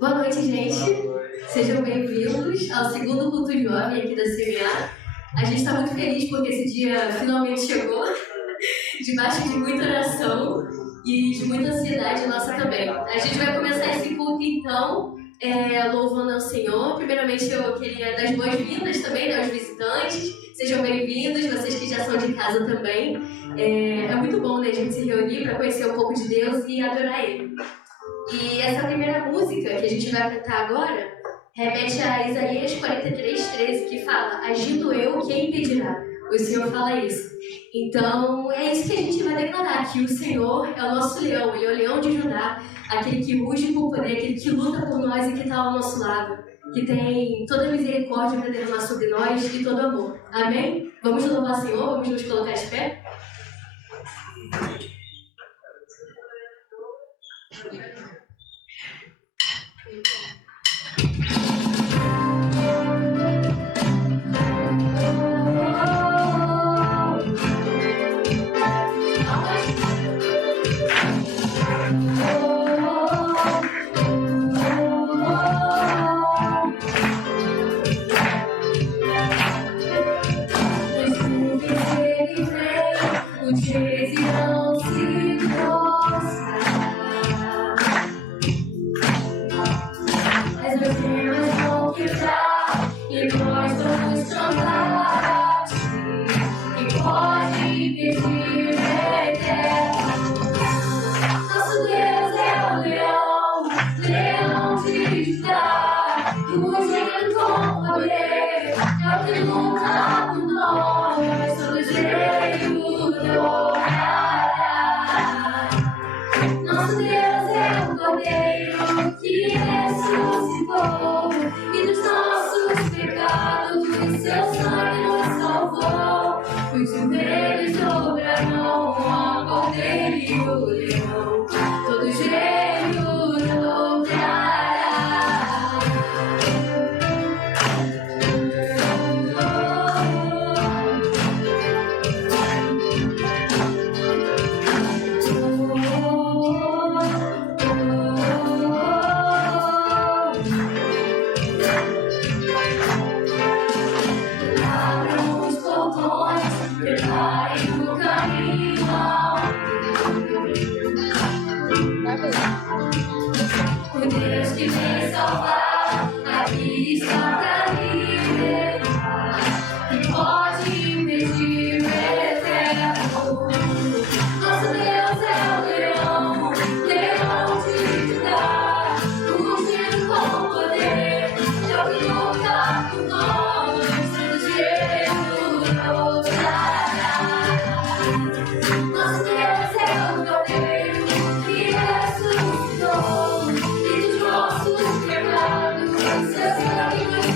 Boa noite, gente. Sejam bem-vindos ao segundo culto jovem aqui da CMA. A gente está muito feliz porque esse dia finalmente chegou, debaixo de muita oração e de muita ansiedade nossa também. A gente vai começar esse culto, então, louvando ao Senhor. Primeiramente, eu queria dar as boas-vindas também, né, aos visitantes. Sejam bem-vindos, vocês que já são de casa também. É muito bom, né, a gente se reunir para conhecer um pouco de Deus e adorar Ele. E essa primeira música que a gente vai cantar agora remete a Isaías 43:13, que fala: agindo eu, quem impedirá? O Senhor fala isso. Então, é isso que a gente vai declarar, que o Senhor é o nosso leão, Ele é o leão de Judá, aquele que ruge por poder, aquele que luta por nós e que está ao nosso lado, que tem toda a misericórdia para derramar sobre nós e todo amor. Amém? Vamos louvar o Senhor, vamos nos colocar de pé? Seu sangue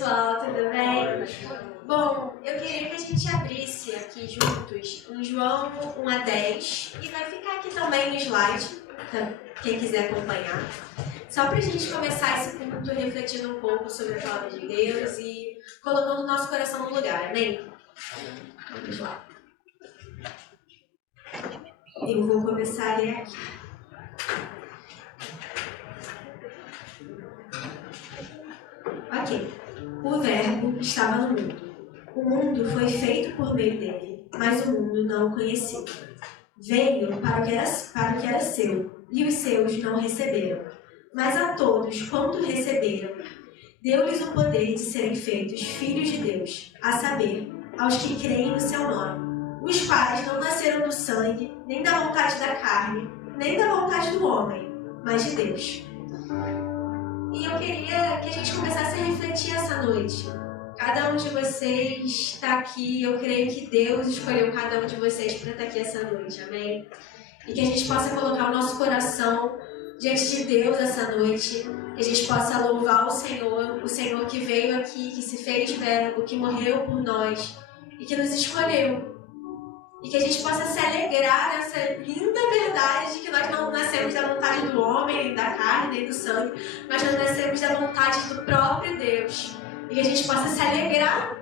pessoal, tudo bem? Bom, eu queria que a gente abrisse aqui juntos em João 1 a 10 e vai ficar aqui também no slide, pra quem quiser acompanhar. Só para a gente começar esse culto refletindo um pouco sobre a palavra de Deus e colocando o nosso coração no lugar, amém? Vamos lá. Eu vou começar a ler aqui. Ok. O Verbo estava no mundo. O mundo foi feito por meio dele, mas o mundo não o conhecia. Veio para o que era seu, e os seus não receberam. Mas a todos quanto receberam, deu-lhes o poder de serem feitos filhos de Deus, a saber, aos que creem no seu nome, os quais não nasceram do sangue, nem da vontade da carne, nem da vontade do homem, mas de Deus. E eu queria que a gente começasse a refletir essa noite. Cada um de vocês está aqui, eu creio que Deus escolheu cada um de vocês para estar aqui essa noite, amém? E que a gente possa colocar o nosso coração diante de Deus essa noite, que a gente possa louvar o Senhor que veio aqui, que se fez verbo, que morreu por nós e que nos escolheu. E que a gente possa se alegrar nessa linda verdade de que nós não nascemos da vontade do homem, nem da carne, nem do sangue, mas nós nascemos da vontade do próprio Deus. E que a gente possa se alegrar,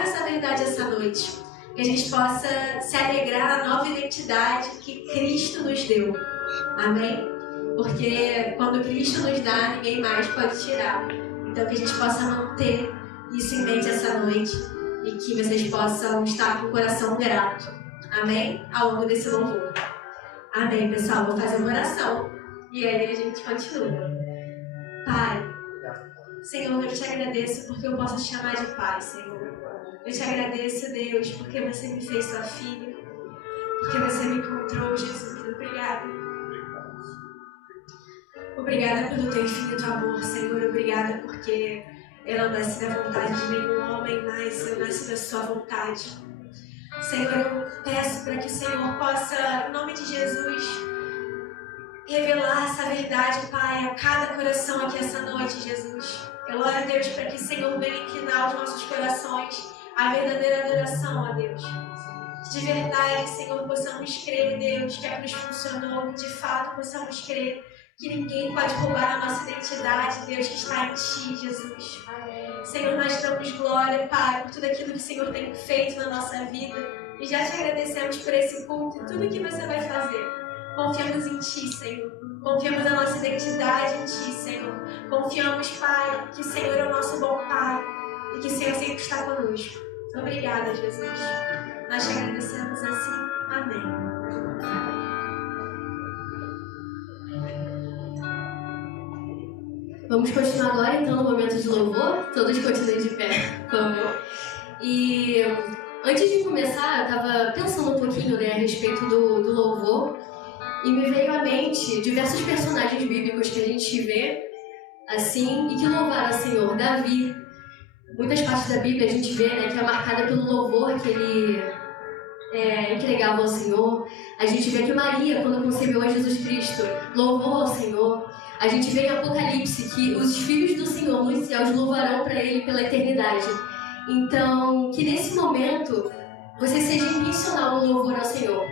nessa verdade essa noite. Que a gente possa se alegrar na nova identidade que Cristo nos deu. Amém? Porque quando Cristo nos dá, ninguém mais pode tirar. Então que a gente possa manter isso em mente essa noite. E que vocês possam estar com o coração grato. Amém? Ao longo desse louvor. Amém, pessoal? Vou fazer uma oração. E aí a gente continua. Pai, Senhor, eu te agradeço porque eu posso te chamar de Pai, Senhor. Eu te agradeço, Deus, porque você me fez sua filha. Porque você me encontrou, Jesus. Obrigada. Obrigada pelo teu infinito amor, Senhor. Obrigada porque eu não nasci da vontade de nenhum homem, mas eu nasci da sua vontade. Senhor, eu peço para que o Senhor possa, em nome de Jesus, revelar essa verdade, Pai, a cada coração aqui essa noite, Jesus. Eu oro a Deus para que o Senhor venha inclinar os nossos corações à verdadeira adoração, ó Deus. De verdade, Senhor, possamos crer, Deus, que a cruz funcionou, que de fato possamos crer que ninguém pode roubar a nossa identidade, Deus, que está em Ti, Jesus. Senhor, nós damos glória, Pai, por tudo aquilo que o Senhor tem feito na nossa vida. E já te agradecemos por esse culto e tudo que você vai fazer. Confiamos em Ti, Senhor. Confiamos a nossa identidade em Ti, Senhor. Confiamos, Pai, que o Senhor é o nosso bom Pai e que o Senhor sempre está conosco. Obrigada, Jesus. Nós te agradecemos assim. Amém. Vamos continuar agora, então, no momento de louvor. Todos continuem de pé, por favor. E antes de começar, eu estava pensando um pouquinho, né, a respeito do louvor. E me veio à mente diversos personagens bíblicos que a gente vê, assim, e que louvaram o Senhor. Davi, muitas partes da Bíblia a gente vê, né, que é marcada pelo louvor que ele entregava ao Senhor. A gente vê que Maria, quando concebeu a Jesus Cristo, louvou ao Senhor. A gente vê em Apocalipse que os filhos do Senhor nos céus louvarão para Ele pela eternidade. Então, que nesse momento você seja intencional no louvor ao Senhor.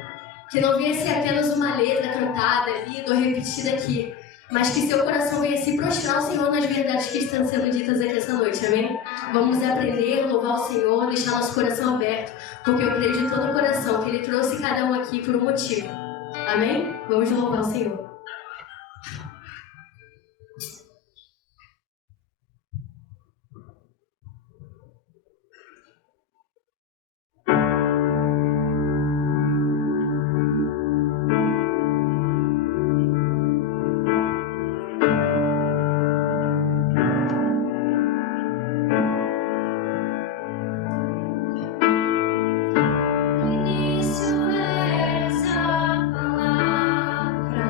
Que não venha ser apenas uma letra cantada, lida ou repetida aqui, mas que seu coração venha se prostrar ao Senhor nas verdades que estão sendo ditas aqui essa noite, amém? Vamos aprender, louvar o Senhor, deixar nosso coração aberto, porque eu creio de todo o coração que Ele trouxe cada um aqui por um motivo, amém? Vamos louvar o Senhor. Início és a palavra.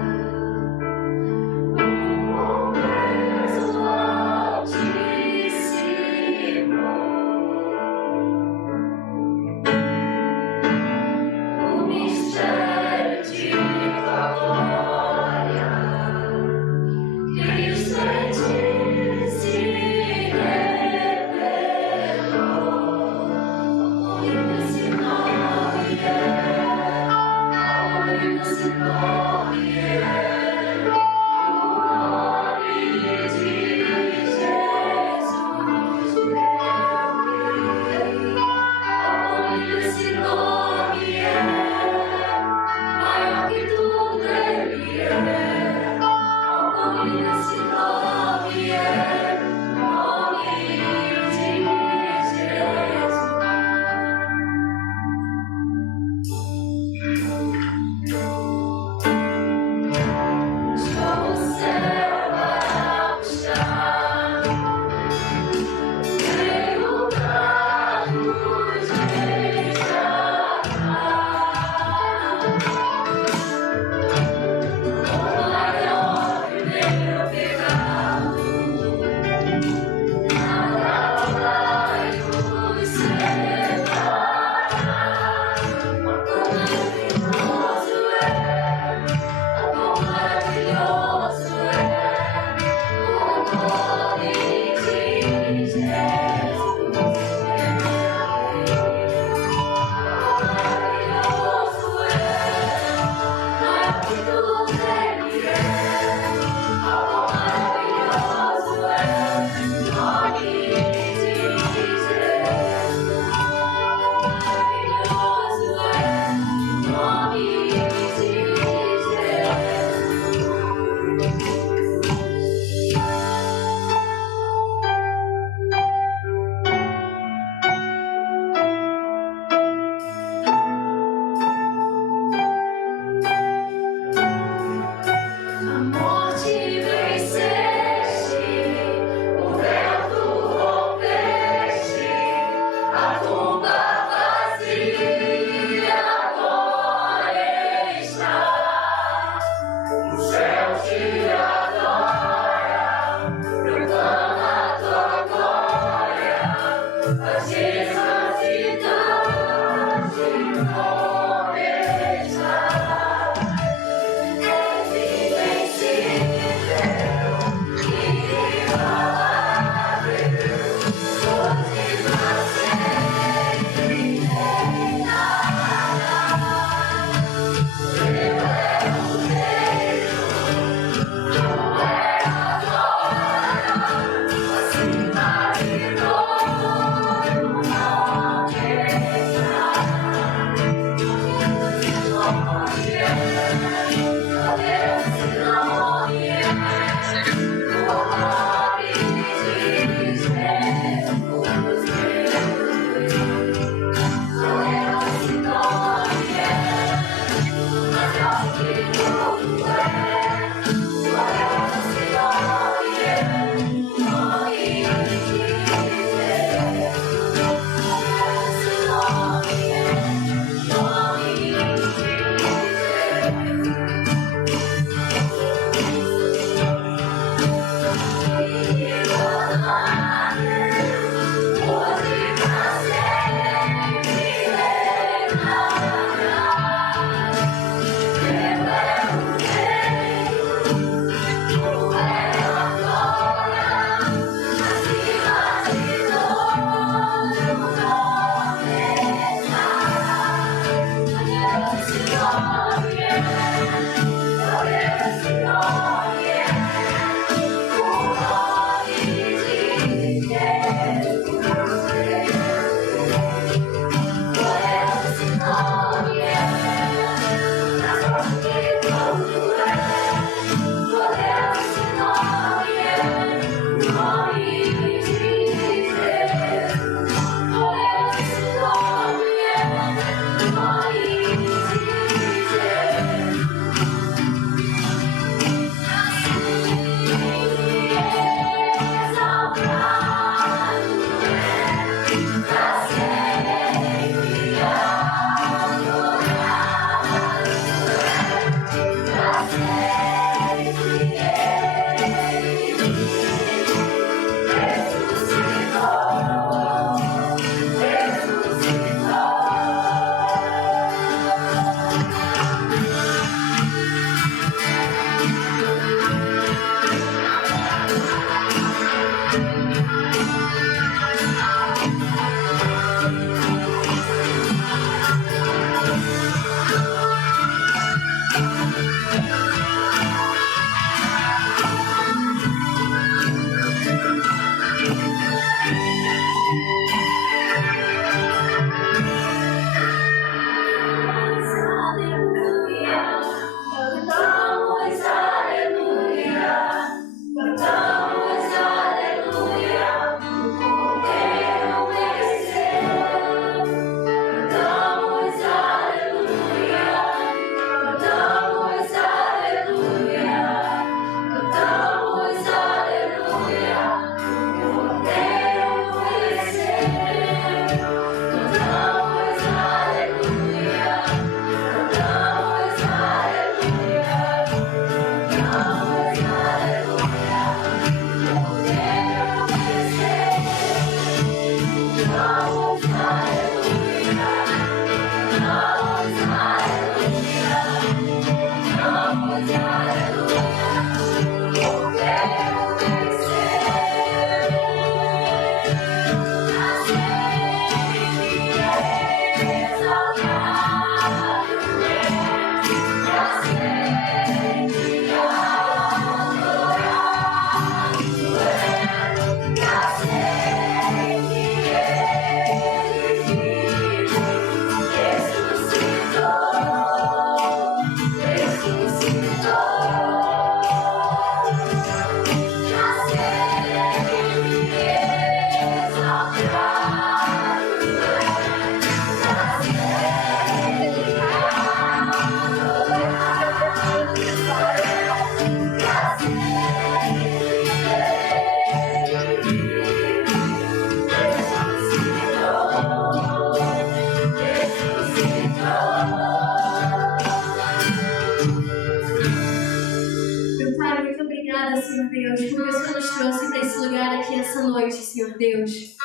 Senhor Deus, porque o Senhor nos trouxe para esse lugar aqui essa noite, Senhor Deus.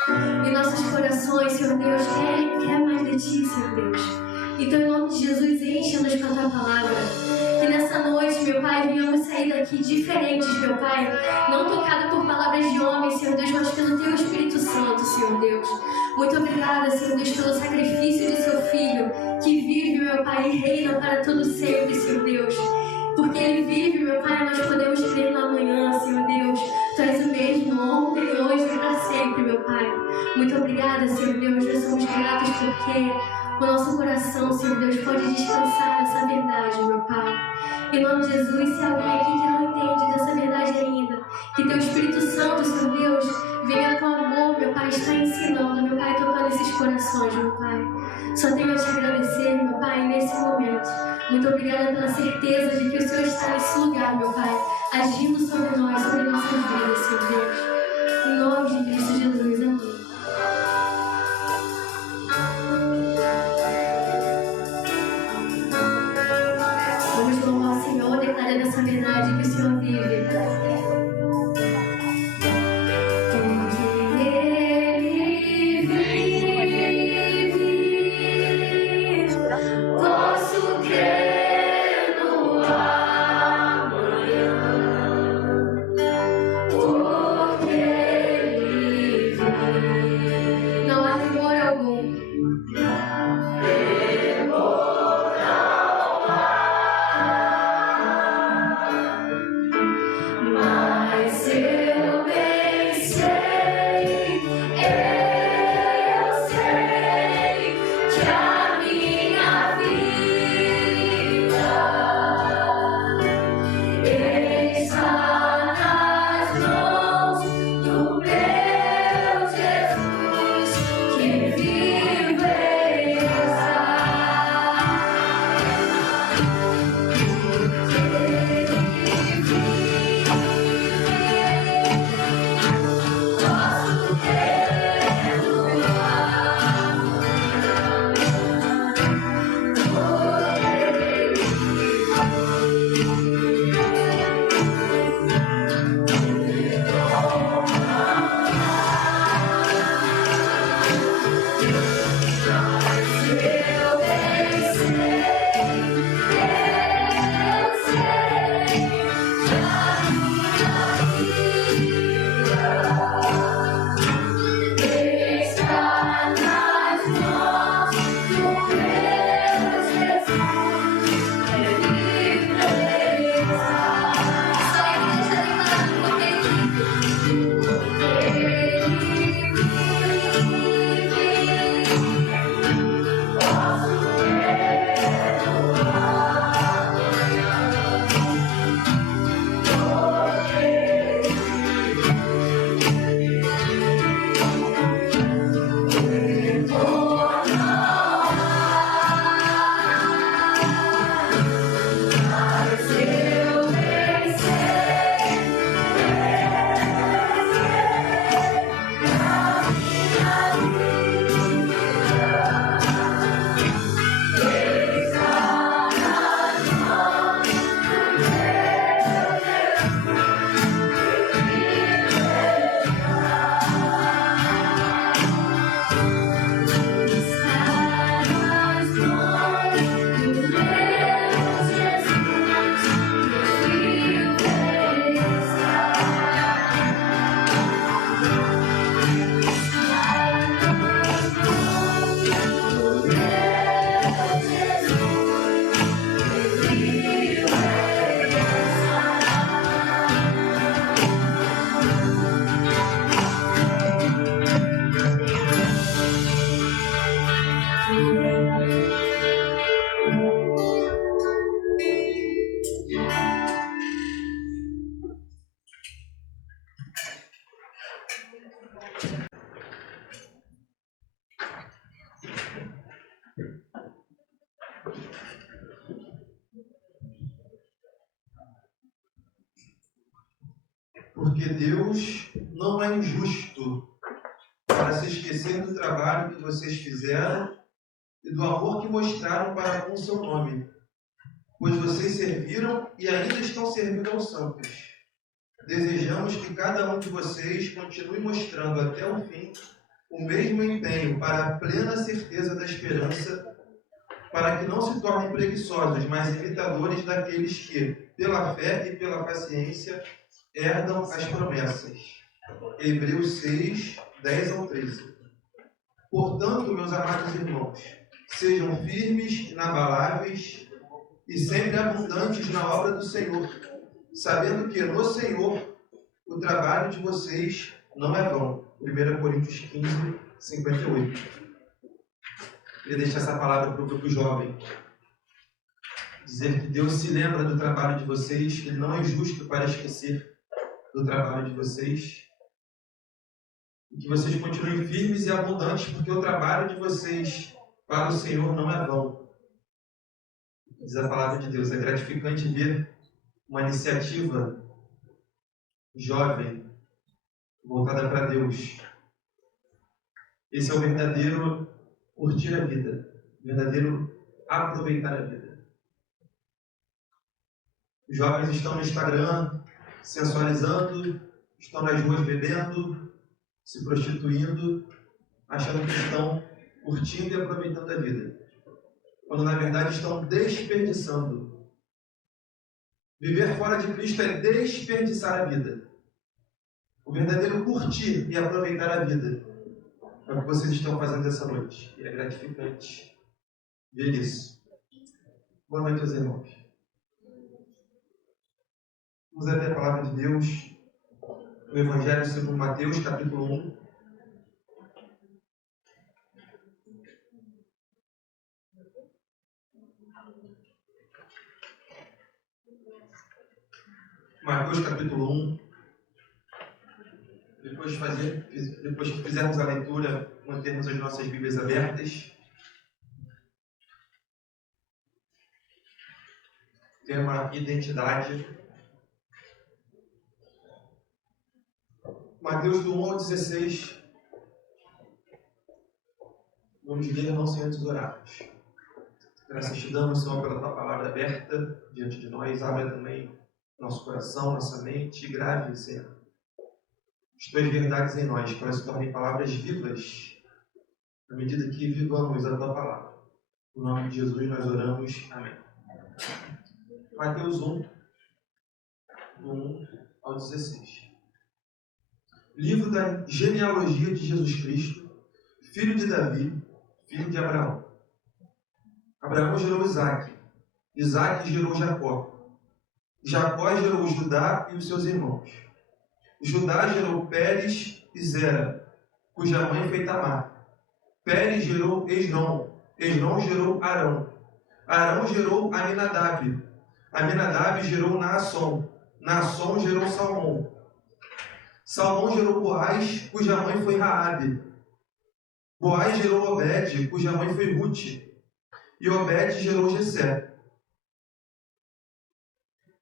E nossos corações, Senhor Deus, quer mais de Ti, Senhor Deus. Então, em nome de Jesus, encha-nos com a Tua palavra. Que nessa noite, meu Pai, venhamos sair daqui diferentes, meu Pai. Não tocado por palavras de homens, Senhor Deus, mas pelo Teu Espírito Santo, Senhor Deus. Muito obrigada, Senhor Deus, pelo sacrifício de Seu Filho, que vive, meu Pai, e reina para todo sempre, Senhor Deus. Porque Ele vive, meu Pai, nós podemos crer no amanhã, Senhor Deus. Tu és o mesmo ontem, hoje e para sempre, meu Pai. Muito obrigada, Senhor Deus. Nós somos gratos porque o nosso coração, Senhor Deus, pode descansar nessa verdade, meu Pai. Em nome de Jesus, se há alguém aqui que não entende dessa verdade ainda, que Teu Espírito Santo, Senhor Deus, venha com amor, meu Pai, está ensinando, meu Pai, tocando esses corações, meu Pai. Só tenho a Te agradecer, meu Pai, nesse momento. Muito obrigada pela certeza de que o Senhor está nesse lugar, meu Pai, agindo sobre nós, sobre nossas vidas, Senhor Deus. Em nome de Cristo Jesus, amém. Vamos louvar o Senhor, declarando essa verdade que o Senhor vive. Porque Deus não é injusto para se esquecer do trabalho que vocês fizeram e do amor que mostraram para com o seu nome, pois vocês serviram e ainda estão servindo aos santos. desejamos que cada um de vocês continue mostrando até o fim o mesmo empenho para a plena certeza da esperança, para que não se tornem preguiçosos, mas imitadores daqueles que, pela fé e pela paciência, herdam as promessas. Hebreus 6, 10 ao 13. Portanto, meus amados irmãos, sejam firmes, inabaláveis e sempre abundantes na obra do Senhor, sabendo que no Senhor o trabalho de vocês não é vão. 1 Coríntios 15, 58. Queria deixar essa palavra para o grupo jovem. Dizer que Deus se lembra do trabalho de vocês, que Ele não é justo para esquecer do trabalho de vocês. E que vocês continuem firmes e abundantes, porque o trabalho de vocês para o Senhor não é vão. Diz a palavra de Deus. É gratificante ver uma iniciativa jovem voltada para Deus. Esse é o verdadeiro curtir a vida, o verdadeiro aproveitar a vida. Os jovens estão no Instagram sensualizando, estão nas ruas bebendo, se prostituindo, achando que estão curtindo e aproveitando a vida, quando na verdade estão desperdiçando. Viver fora de Cristo é desperdiçar a vida. O verdadeiro curtir e aproveitar a vida é o que vocês estão fazendo essa noite. E é gratificante ver isso. Boa noite aos irmãos. Vamos até a palavra de Deus, o Evangelho segundo Mateus, capítulo 1. Mateus, capítulo 1. Depois que fizermos a leitura, mantermos as nossas Bíblias abertas. Tema identidade. Mateus do 1 ao 16. Vamos ler não sem antes orarmos. Graças te damos, Senhor, pela tua palavra aberta diante de nós. Abra também nosso coração, nossa mente, e grave, Senhor, as tuas verdades em nós, para se tornem palavras vivas, à medida que vivamos a tua palavra. No nome de Jesus nós oramos. Amém. Mateus 1, do 1 ao 16. Livro da genealogia de Jesus Cristo, filho de Davi, filho de Abraão. Abraão gerou Isaque. Isaque gerou Jacó. Jacó gerou Judá e os seus irmãos. Judá gerou Pérez e Zera, cuja mãe foi Tamar. Pérez gerou Esrom. Esrom gerou Arão. Arão gerou Aminadab. Aminadab gerou Naasson. Naasson gerou Salmão. Salmão gerou Boaz, cuja mãe foi Raabe. Boaz gerou Obed, cuja mãe foi Rute. E Obed gerou Jessé.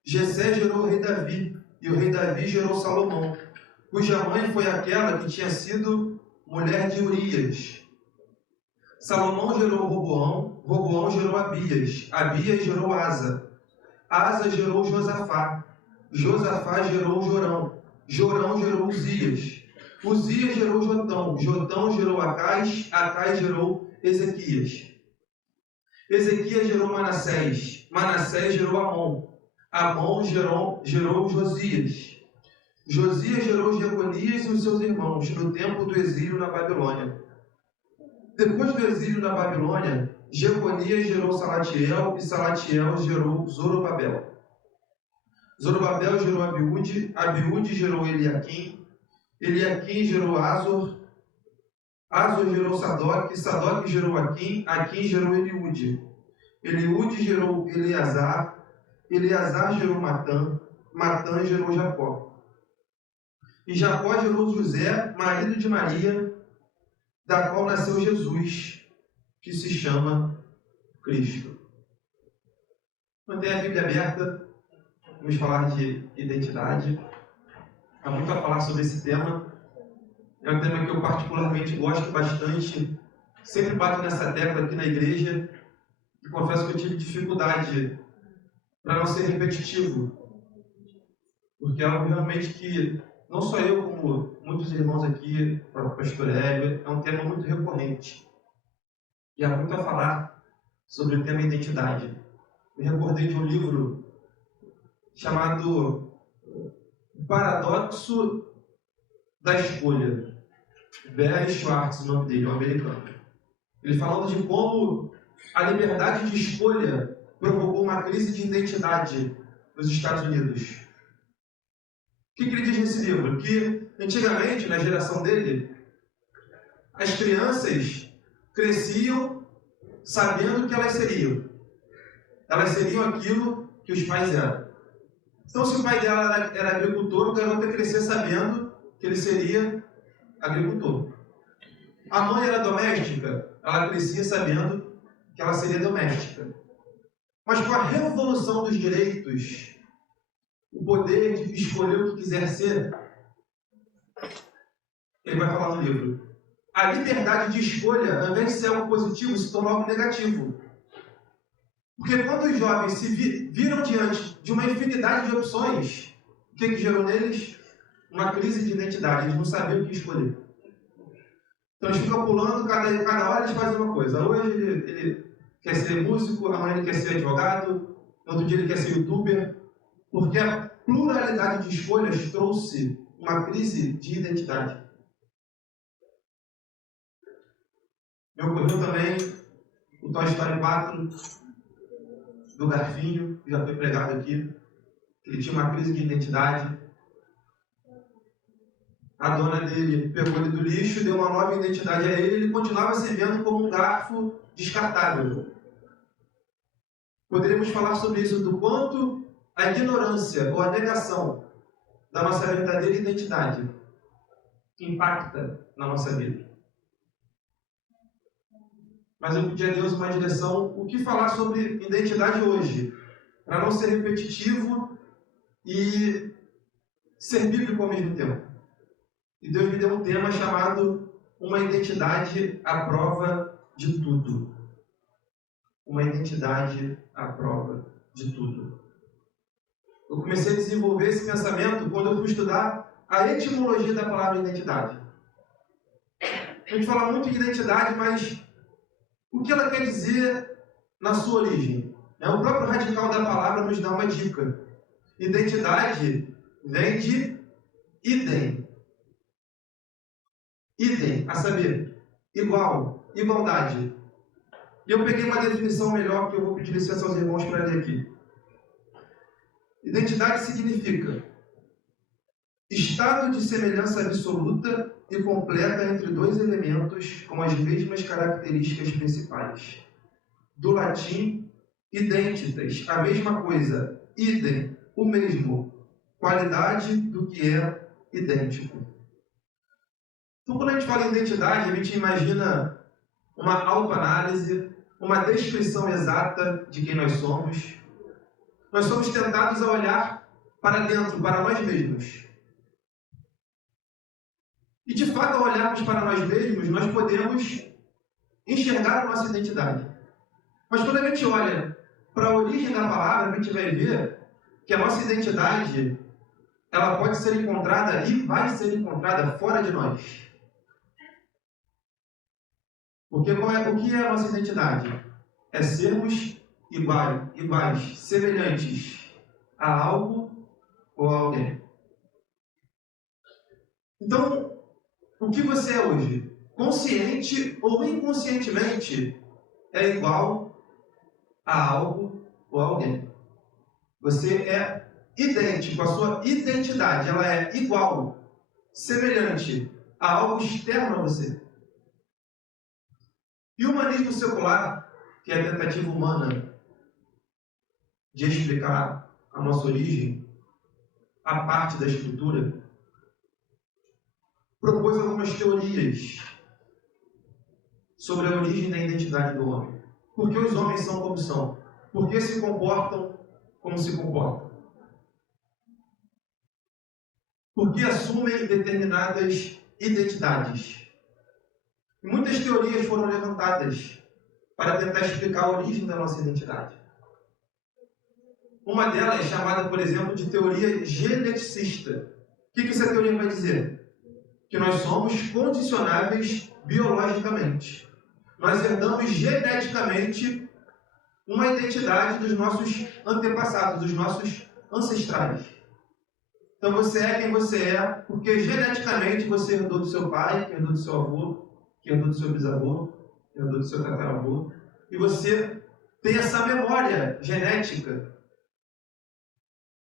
Jessé gerou o rei Davi, e o rei Davi gerou Salomão, cuja mãe foi aquela que tinha sido mulher de Urias. Salomão gerou Roboão, Roboão gerou Abias, Abias gerou Asa, Asa gerou Josafá, Josafá gerou Jorão, Jorão gerou Uzias, Uzias gerou Jotão, Jotão gerou Acais, Acais gerou Ezequias. Ezequias gerou Manassés, Manassés gerou Amon, Amon gerou Josias. Josias gerou Jeconias e os seus irmãos no tempo do exílio na Babilônia. Depois do exílio na Babilônia, Jeconias gerou Salatiel e Salatiel gerou Zorobabel. Zorobabel gerou Abiúde, Abiúde gerou Eliaquim, Eliaquim gerou Azor, Azor gerou Sadoc, Sadoc gerou Aquim, Aquim gerou Eliúde. Eliúde gerou Eleazar, Eleazar gerou Matã, Matã gerou Jacó. E Jacó gerou José, marido de Maria, da qual nasceu Jesus, que se chama Cristo. Mantenha a Bíblia aberta, vamos falar de identidade. Há muito a falar sobre esse tema. É um tema que eu particularmente gosto bastante. Sempre bato nessa tecla aqui na igreja. E confesso que eu tive dificuldade para não ser repetitivo. porque é algo realmente que não só eu, como muitos irmãos aqui, o próprio pastor Hélio, é um tema muito recorrente. E há muito a falar sobre o tema identidade. Me recordei de um livro chamado O Paradoxo da Escolha. B.R. Schwartz, o nome dele, um americano. Ele falando de como a liberdade de escolha provocou uma crise de identidade nos Estados Unidos. O que ele diz nesse livro? Que antigamente, na geração dele, as crianças cresciam sabendo que elas seriam. Elas seriam aquilo que os pais eram. Então, se o pai dela era agricultor, o garoto ia crescer sabendo que ele seria agricultor. A mãe era doméstica, ela crescia sabendo que ela seria doméstica. Mas com a revolução dos direitos, o poder de escolher o que quiser ser, ele vai falar no livro, a liberdade de escolha, ao invés de ser algo positivo, se tornou algo negativo. Porque quando os jovens se viram diante de uma infinidade de opções, o que gerou neles? Uma crise de identidade. Eles não sabiam o que escolher. Então eles ficam pulando, cada hora eles fazem uma coisa. Hoje ele quer ser músico, amanhã ele quer ser advogado, no outro dia ele quer ser youtuber. Porque a pluralidade de escolhas trouxe uma crise de identidade. Me ocorreu também o Toy Story 4, do Garfinho, que já foi pregado aqui. Ele tinha uma crise de identidade. A dona dele pegou ele do lixo, deu uma nova identidade a ele, e ele continuava se vendo como um garfo descartável. Poderíamos falar sobre isso, do quanto a ignorância ou a negação da nossa verdadeira identidade impacta na nossa vida. Mas eu pedi a Deus uma direção, o que falar sobre identidade hoje, para não ser repetitivo e ser bíblico ao mesmo tempo. E Deus me deu um tema chamado Uma Identidade à Prova de Tudo. Uma identidade à prova de tudo. Eu comecei a desenvolver esse pensamento quando eu fui estudar a etimologia da palavra identidade. A gente fala muito de identidade, mas o que ela quer dizer na sua origem? O próprio radical da palavra nos dá uma dica. Identidade vem de idem. Idem, a saber, igual, igualdade. E eu peguei uma definição melhor que eu vou pedir licença aos irmãos para ler aqui. Identidade significa estado de semelhança absoluta e completa entre dois elementos com as mesmas características principais. Do latim, identitas, a mesma coisa, idem, o mesmo, qualidade do que é idêntico. Então, quando a gente fala em identidade, a gente imagina uma autoanálise, uma descrição exata de quem nós somos. Nós somos tentados a olhar para dentro, para nós mesmos. E, de fato, ao olharmos para nós mesmos, nós podemos enxergar a nossa identidade. Mas quando a gente olha para a origem da palavra, a gente vai ver que a nossa identidade, ela pode ser encontrada e vai ser encontrada fora de nós. Porque o que é a nossa identidade? É sermos iguais, semelhantes a algo ou a alguém. Então, o que você é hoje, consciente ou inconscientemente, é igual a algo ou a alguém. Você é idêntico, a sua identidade, ela é igual, semelhante a algo externo a você. E o humanismo secular, que é a tentativa humana de explicar a nossa origem, a parte da Escritura, propôs algumas teorias sobre a origem da identidade do homem. Por que os homens são como são? Por que se comportam como se comportam? Por que assumem determinadas identidades? E muitas teorias foram levantadas para tentar explicar a origem da nossa identidade. Uma delas é chamada, por exemplo, de teoria geneticista. O que essa teoria vai dizer? Que nós somos condicionáveis biologicamente. Nós herdamos geneticamente uma identidade dos nossos antepassados, dos nossos ancestrais. Então você é quem você é, porque geneticamente você herdou do seu pai, que herdou do seu avô, que herdou do seu bisavô, que herdou do seu tataravô. E você tem essa memória genética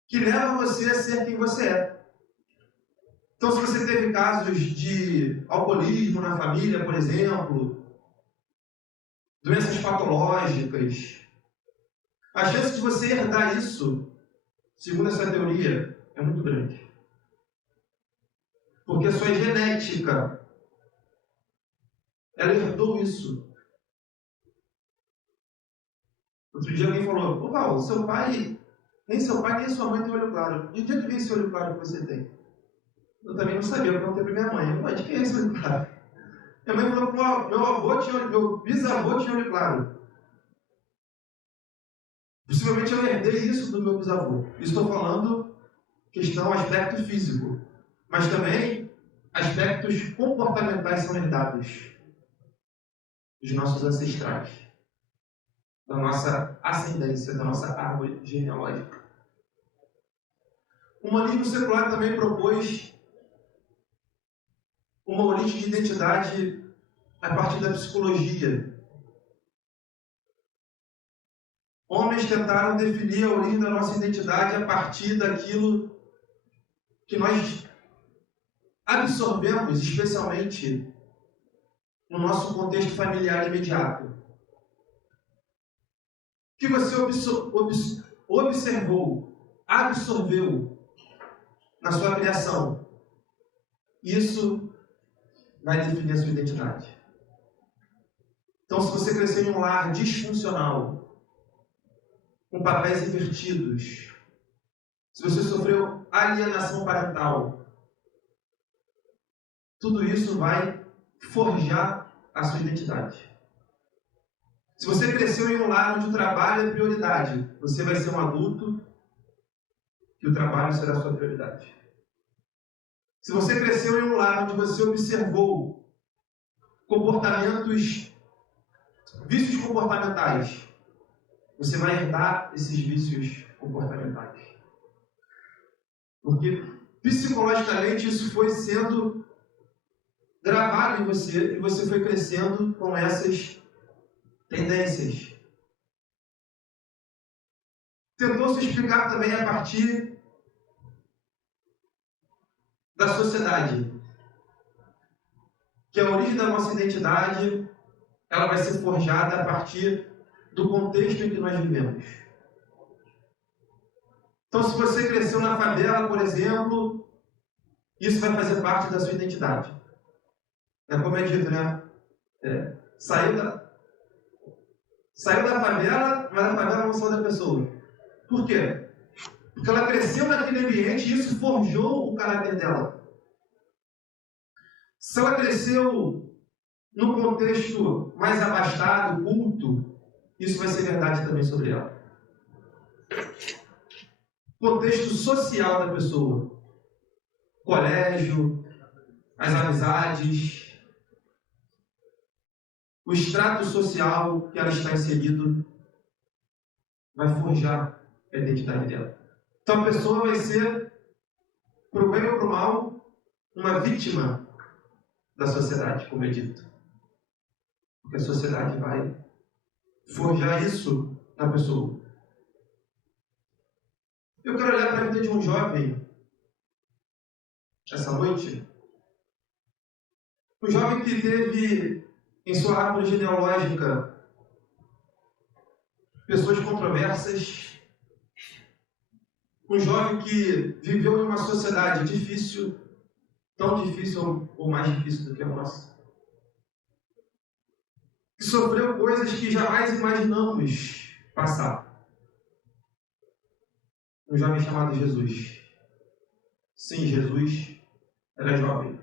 que leva você a ser quem você é. Então, se você teve casos de alcoolismo na família, por exemplo, doenças patológicas, a chance de você herdar isso, segundo essa teoria, é muito grande. Porque a sua genética, ela herdou isso. Outro dia alguém falou, ô Val, nem seu pai nem sua mãe tem olho claro. De onde é que vem esse olho claro que você tem? Eu também não sabia, eu perguntei para minha mãe. Mãe, de quem é esse olho claro? Minha mãe falou que meu bisavô tinha olho claro. Possivelmente eu herdei isso do meu bisavô. Estou falando aspecto físico. Mas também aspectos comportamentais são herdados dos nossos ancestrais, da nossa ascendência, da nossa árvore genealógica. O humanismo secular também propôs uma origem de identidade a partir da psicologia. Homens tentaram definir a origem da nossa identidade a partir daquilo que nós absorvemos, especialmente no nosso contexto familiar imediato. O que você observou, absorveu na sua criação, isso vai definir a sua identidade. Então, se você cresceu em um lar disfuncional, com papéis invertidos, se você sofreu alienação parental, tudo isso vai forjar a sua identidade. Se você cresceu em um lar onde o trabalho é prioridade, você vai ser um adulto que o trabalho será a sua prioridade. Se você cresceu em um lar onde você observou vícios comportamentais, você vai herdar esses vícios comportamentais. Porque psicologicamente isso foi sendo gravado em você e você foi crescendo com essas tendências. Tentou-se explicar também a partir da sociedade, que a origem da nossa identidade ela vai ser forjada a partir do contexto em que nós vivemos. Então, se você cresceu na favela, por exemplo, isso vai fazer parte da sua identidade. É como é dito, né? Saiu da favela, mas a favela não saiu da pessoa. Por quê? Porque ela cresceu naquele ambiente e isso forjou o caráter dela. Se ela cresceu num contexto mais abastado, culto, isso vai ser verdade também sobre ela. Contexto social da pessoa. Colégio, as amizades, o extrato social que ela está inserido vai forjar a identidade dela. Então a pessoa vai ser, para o bem ou para o mal, uma vítima da sociedade, como é dito. Porque a sociedade vai forjar isso na pessoa. Eu quero olhar para a vida de um jovem essa noite. Um jovem que teve em sua árvore genealógica pessoas controversas. Um jovem que viveu em uma sociedade difícil, tão difícil ou mais difícil do que a nossa. Que sofreu coisas que jamais imaginamos passar. Um jovem chamado Jesus. Sim, Jesus era jovem.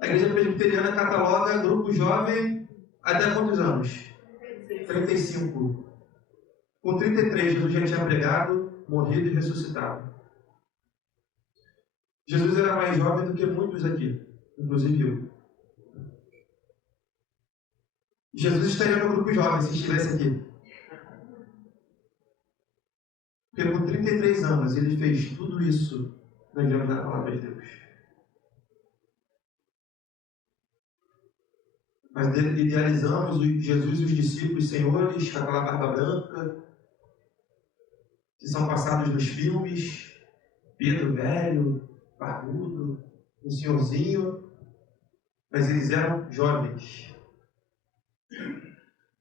A igreja presbiteriana cataloga grupo jovem até quantos anos? 35. Com 33, Jesus já tinha pregado, morrido e ressuscitado. Jesus era mais jovem do que muitos aqui, inclusive eu. Jesus estaria no grupo jovem se estivesse aqui. Porque com 33 anos ele fez tudo isso nós vemos na palavra de Deus. Mas idealizamos Jesus e os discípulos senhores com aquela barba branca, que são passados nos filmes, Pedro velho, barbudo, um senhorzinho, mas eles eram jovens.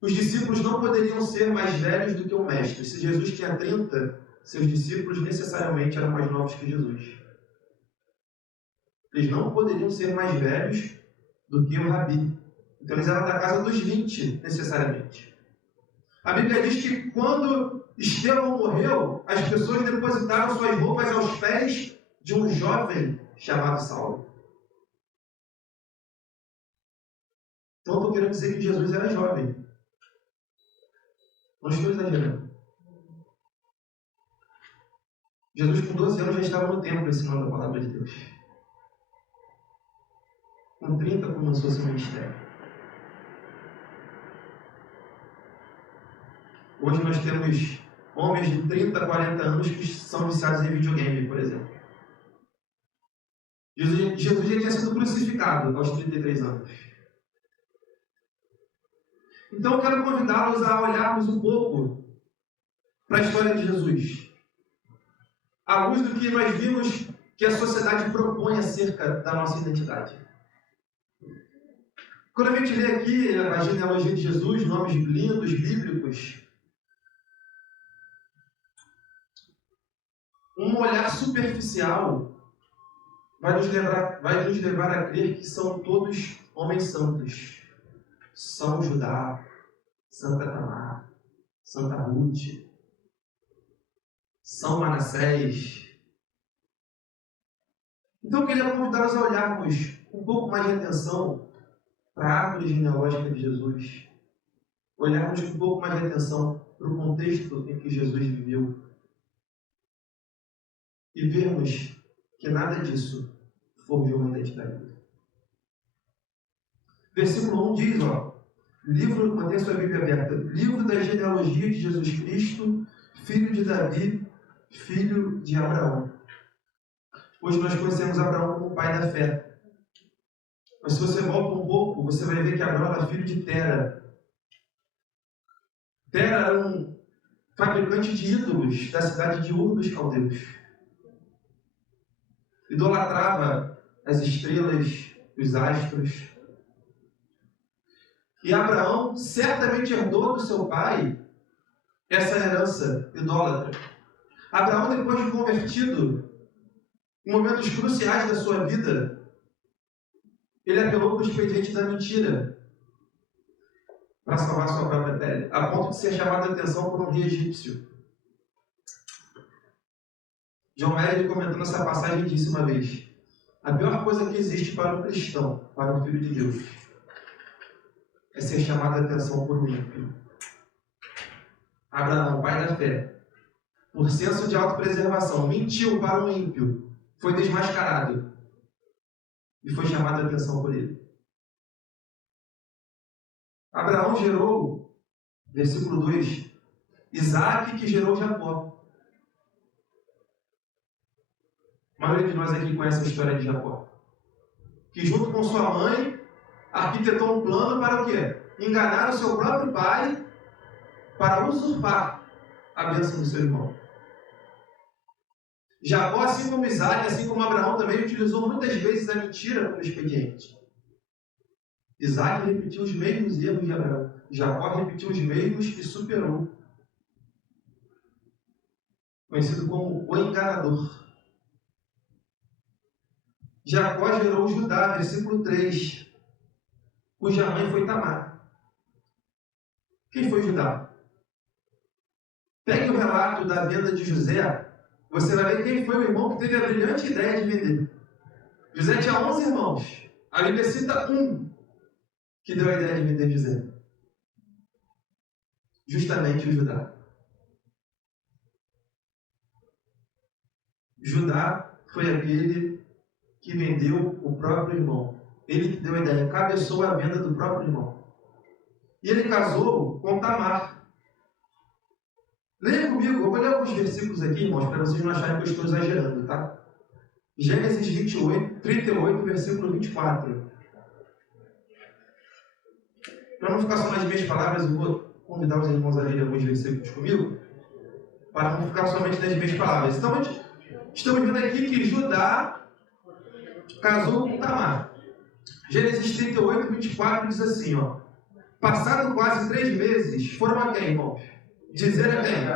Os discípulos não poderiam ser mais velhos do que o mestre. Se Jesus tinha 30, seus discípulos necessariamente eram mais novos que Jesus. Eles não poderiam ser mais velhos do que o Rabi. Então eles eram da casa dos 20, necessariamente. A Bíblia diz que quando Estevão morreu, as pessoas depositaram suas roupas aos pés de um jovem chamado Saulo. Então estou querendo dizer que Jesus era jovem. Não estou exagerando. Jesus com 12 anos já estava no templo ensinando a palavra de Deus. Com 30 começou seu ministério. Hoje nós temos homens de 30, 40 anos que são viciados em videogame, por exemplo. Jesus já tinha sido crucificado aos 33 anos. Então eu quero convidá-los a olharmos um pouco para a história de Jesus. À luz do que nós vimos que a sociedade propõe acerca da nossa identidade. Quando a gente lê aqui a genealogia de Jesus, nomes lindos, bíblicos, um olhar superficial vai nos levar a crer que são todos homens santos. São Judá, Santa Tamar, Santa Ruth, São Manassés. Então eu queria convidá-los a olharmos com um pouco mais de atenção para a árvore genealógica de Jesus. Olharmos com um pouco mais de atenção para o contexto em que Jesus viveu. E vermos que nada disso forjou uma identidade dele. Versículo 1 diz, mantenha sua Bíblia aberta, livro da genealogia de Jesus Cristo, filho de Davi, filho de Abraão. Hoje nós conhecemos Abraão como o pai da fé. Mas se você volta um pouco, você vai ver que Abraão era filho de Tera. Tera era um fabricante de ídolos da cidade de Ur dos Caldeus. Idolatrava as estrelas, os astros. E Abraão certamente herdou do seu pai essa herança idólatra. Abraão, depois de convertido, em momentos cruciais da sua vida, ele apelou para o expediente da mentira para salvar sua própria pele, a ponto de ser chamado a atenção por um rei egípcio. John Wesley, comentando essa passagem, disse uma vez: a pior coisa que existe para um cristão, para um filho de Deus, é ser chamado a atenção por um ímpio. Abraão, pai da fé, por senso de autopreservação, mentiu para um ímpio, foi desmascarado e foi chamado a atenção por ele. Abraão gerou, versículo 2, Isaac, que gerou Jacó. A maioria de nós aqui conhece a história de Jacó, que junto com sua mãe arquitetou um plano para o quê? Enganar o seu próprio pai para usurpar a bênção do seu irmão. Jacó, assim como Isaac, assim como Abraão, também utilizou muitas vezes a mentira como expediente. Isaac repetiu os mesmos erros de Abraão. Jacó repetiu os mesmos e superou. Conhecido como o enganador. Jacó gerou Judá, versículo 3, cuja mãe foi Tamar. Quem foi Judá? Pegue o relato da venda de José, você vai ver quem foi o irmão que teve a brilhante ideia de vender. José tinha 11 irmãos. A Bíblia cita um que deu a ideia de vender José. Justamente o Judá. Judá foi aquele que vendeu o próprio irmão. Ele que deu a ideia, cabeçou a venda do próprio irmão. E ele casou com Tamar. Leia comigo, eu vou ler alguns versículos aqui, irmãos, para vocês não acharem que eu estou exagerando, tá? Gênesis 38, versículo 24. Para não ficar só nas minhas palavras, eu vou convidar os irmãos a lerem alguns versículos comigo, para não ficar somente nas minhas palavras. Então, estamos vendo aqui que Judá casou com Tamar. Gênesis 38, 24 diz assim, ó. Passado quase 3 meses, foram a quem, irmãos? Dizer a quem?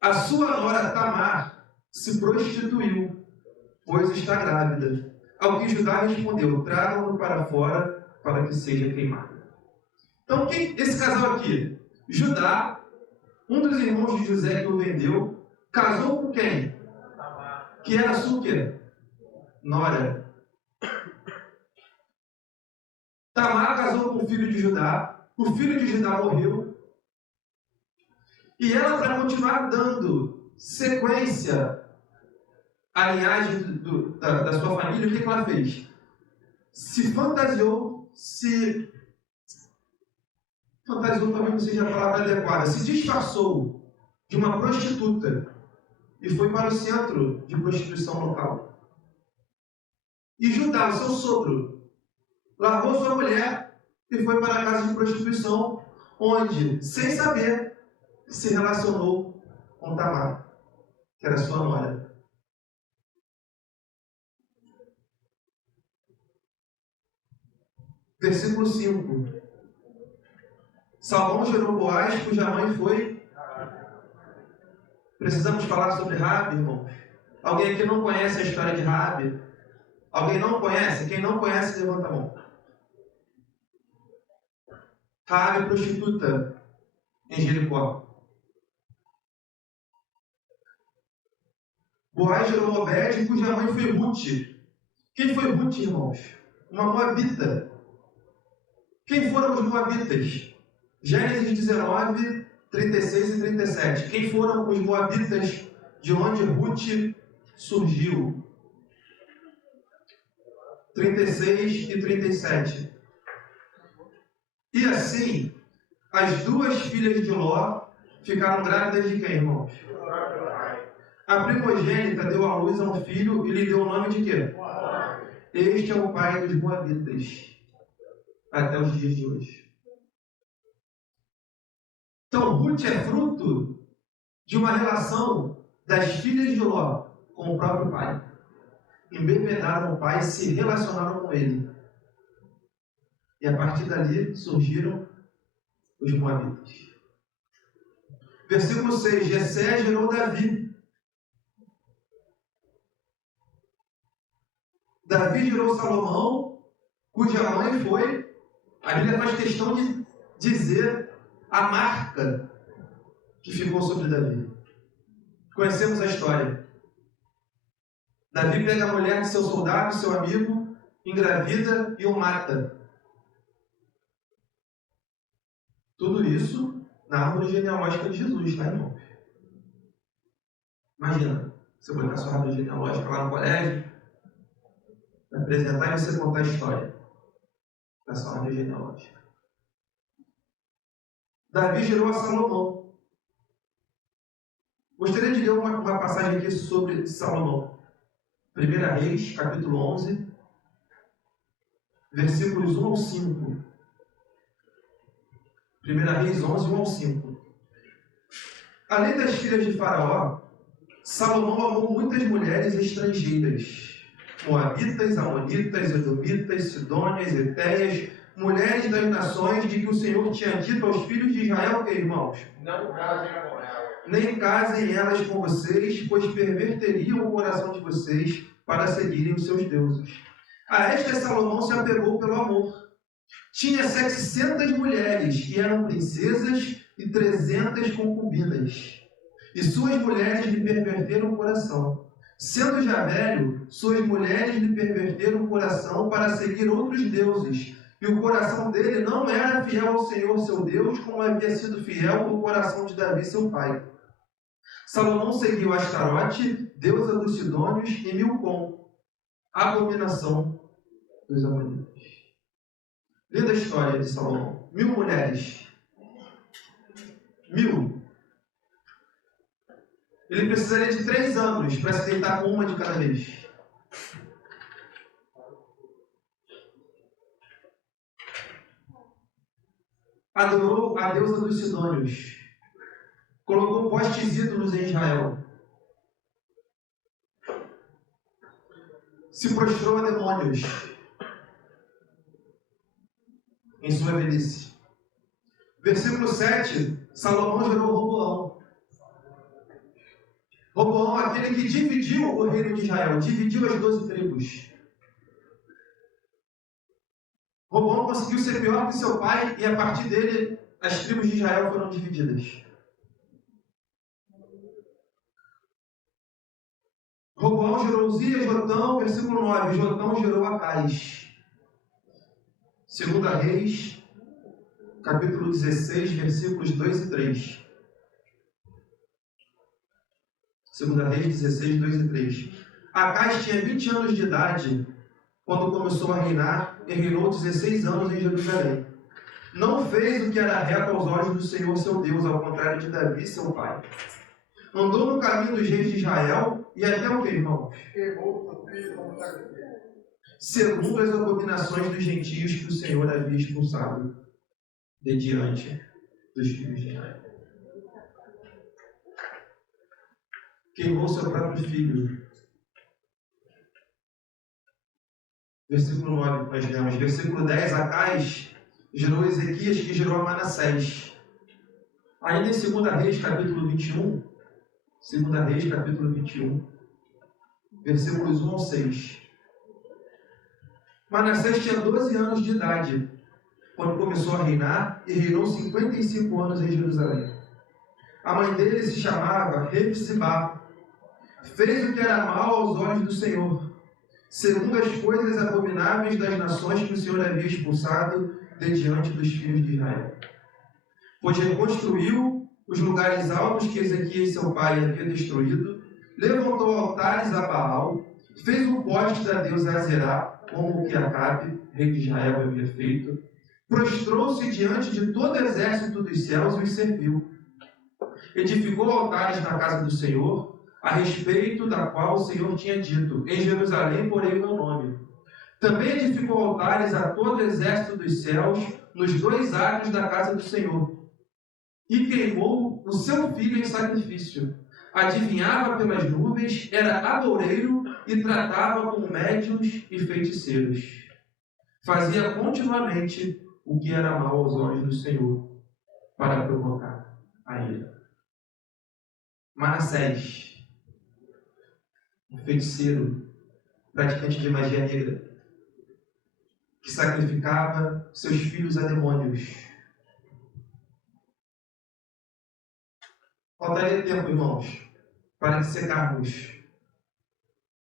A sua nora Tamar se prostituiu, pois está grávida. Ao que Judá respondeu, tragam-no para fora, para que seja queimado. Então, esse casal aqui? Judá, um dos irmãos de José que o vendeu, casou com quem? Que era sua quê? Nora. Tamar casou com o filho de Judá, o filho de Judá morreu, e ela, para continuar dando sequência à linhagem da sua família, o que ela fez? Se fantasiou, fantasiou talvez não seja a palavra adequada, se disfarçou de uma prostituta e foi para o centro de prostituição local. E Judá, o seu sogro, largou sua mulher e foi para a casa de prostituição, onde, sem saber, se relacionou com Tamar, que era sua nora. Versículo 5. Salomão gerou Boaz, cuja mãe foi... Precisamos falar sobre Rabi, irmãos? Alguém aqui não conhece a história de Rabi? Alguém não conhece? Quem não conhece, levanta a mão. Rabi, prostituta em Jericó. Boaz gerou Obed, cuja mãe foi Ruth. Quem foi Ruth, irmãos? Uma moabita. Quem foram os moabitas? Gênesis 19, 36 e 37. Quem foram os moabitas de onde Ruth surgiu? 36 e 37. E assim, as duas filhas de Ló ficaram grávidas de quem, irmãos? A primogênita deu à luz a um filho e lhe deu o nome de quê? Este é o pai dos moabitas, até os dias de hoje. Então, Ruth é fruto de uma relação das filhas de Ló com o próprio pai. Embebedaram o pai, se relacionaram com ele. E a partir dali surgiram os moabitas. Versículo 6. Jessé gerou Davi. Davi gerou Salomão, cuja mãe foi... A Bíblia faz questão de dizer a marca que ficou sobre Davi. Conhecemos a história. Davi pega a mulher de seu soldado, seu amigo, engravida e o mata. Tudo isso na árvore genealógica de Jesus, tá, irmãos? Imagina, você botar sua árvore genealógica lá no colégio, apresentar e você contar a história da sua árvore genealógica. Davi gerou a Salomão. Gostaria de ler uma passagem aqui sobre Salomão. 1 Reis, capítulo 11, versículos 1 ao 5. 1 Reis 11, 1 ao 5. Além das filhas de Faraó, Salomão amou muitas mulheres estrangeiras, moabitas, amonitas, edomitas, sidônias, etéias, mulheres das nações de que o Senhor tinha dito aos filhos de Israel, que irmãos? Não casem com elas. Nem casem elas com vocês, pois perverteriam o coração de vocês para seguirem os seus deuses. A esta Salomão se apegou pelo amor. Tinha 700 mulheres, que eram princesas, e 300 concubinas. E suas mulheres lhe perverteram o coração. Sendo já velho, suas mulheres lhe perverteram o coração para seguir outros deuses. E o coração dele não era fiel ao Senhor seu Deus, como havia sido fiel o coração de Davi seu pai. Salomão seguiu Astarote, deusa dos Sidônios, e Milcom, abominação dos amonitas. Linda a história de Salomão. 1000 mulheres. 1000. Ele precisaria de 3 anos para se deitar com uma de cada vez. Adorou a deusa dos Sidônios. Colocou postes ídolos em Israel. Se prostrou a demônios em sua velhice. Versículo 7, Salomão gerou Roboão. Roboão, aquele que dividiu o reino de Israel, dividiu as 12 tribos. Roboão conseguiu ser pior que seu pai e a partir dele as tribos de Israel foram divididas. Roboão gerou Uzias, Jotão, versículo 9. Jotão gerou Acais. 2 Reis, capítulo 16, versículos 2 e 3. 2 Reis 16, 2 e 3. Acais tinha 20 anos de idade quando começou a reinar e reinou 16 anos em Jerusalém. Não fez o que era reto aos olhos do Senhor seu Deus, ao contrário de Davi, seu pai. Andou no caminho dos reis de Israel e até o que, irmãos? Segundo as abominações dos gentios que o Senhor havia expulsado de diante dos filhos de Israel. Queimou seu próprio filho. Versículo 9, nós lemos. Versículo 10, Acais gerou Ezequias, que gerou Manassés. Ainda em 2 Reis, capítulo 21, 2 Reis, capítulo 21, versículos 1 ao 6. Manassés tinha 12 anos de idade quando começou a reinar e reinou 55 anos em Jerusalém. A mãe dele se chamava Hefzibá. Fez o que era mal aos olhos do Senhor, segundo as coisas abomináveis das nações que o Senhor havia expulsado de diante dos filhos de Israel. Pois reconstruiu os lugares altos que Ezequias, seu pai, havia destruído, levantou altares a Baal, fez o poste da deusa Azerá, como o que Acabe, rei de Israel, havia feito, prostrou-se diante de todo o exército dos céus e os serviu. Edificou altares na casa do Senhor, a respeito da qual o Senhor tinha dito: em Jerusalém porei o meu nome. Também edificou altares a todo o exército dos céus, nos 2 átrios da casa do Senhor. E queimou o seu filho em sacrifício. Adivinhava pelas nuvens, era agoureiro e tratava com médiuns e feiticeiros. Fazia continuamente o que era mal aos olhos do Senhor, para provocar a ira. Manassés, um feiticeiro, praticante de magia negra, que sacrificava seus filhos a demônios. Faltaria tempo, irmãos, para dissecarmos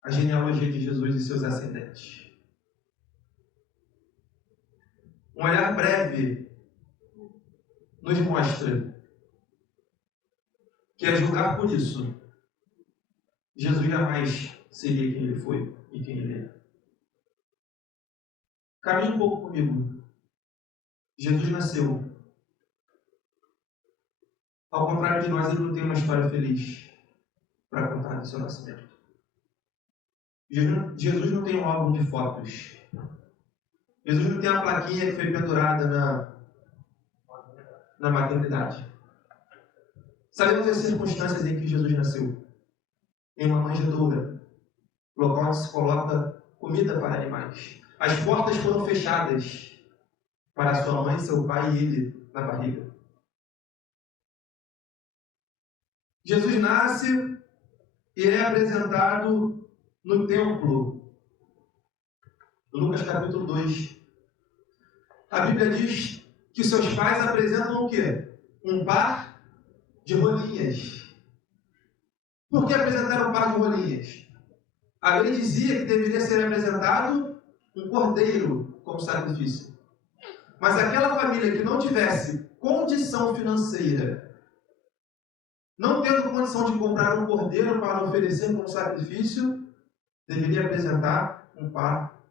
a genealogia de Jesus e seus ascendentes. Um olhar breve nos mostra que, a julgar por isso, Jesus jamais seria quem ele foi e quem ele é. Caminhe um pouco comigo. Jesus nasceu. Ao contrário de nós, ele não tem uma história feliz para contar do seu nascimento. Jesus não tem um álbum de fotos. Jesus não tem uma plaquinha que foi pendurada na maternidade. Sabemos as circunstâncias em que Jesus nasceu. Em uma manjedoura, local onde se coloca comida para animais. As portas foram fechadas para sua mãe, seu pai e ele na barriga. Jesus nasce e é apresentado no templo. Lucas capítulo 2. A Bíblia diz que seus pais apresentam o quê? Um par de rolinhas. Por que apresentaram um par de rolinhas? A lei dizia que deveria ser apresentado um cordeiro como sacrifício. Mas aquela família que não tivesse condição financeira, não tendo condição de comprar um cordeiro para oferecer como sacrifício, deveria apresentar um par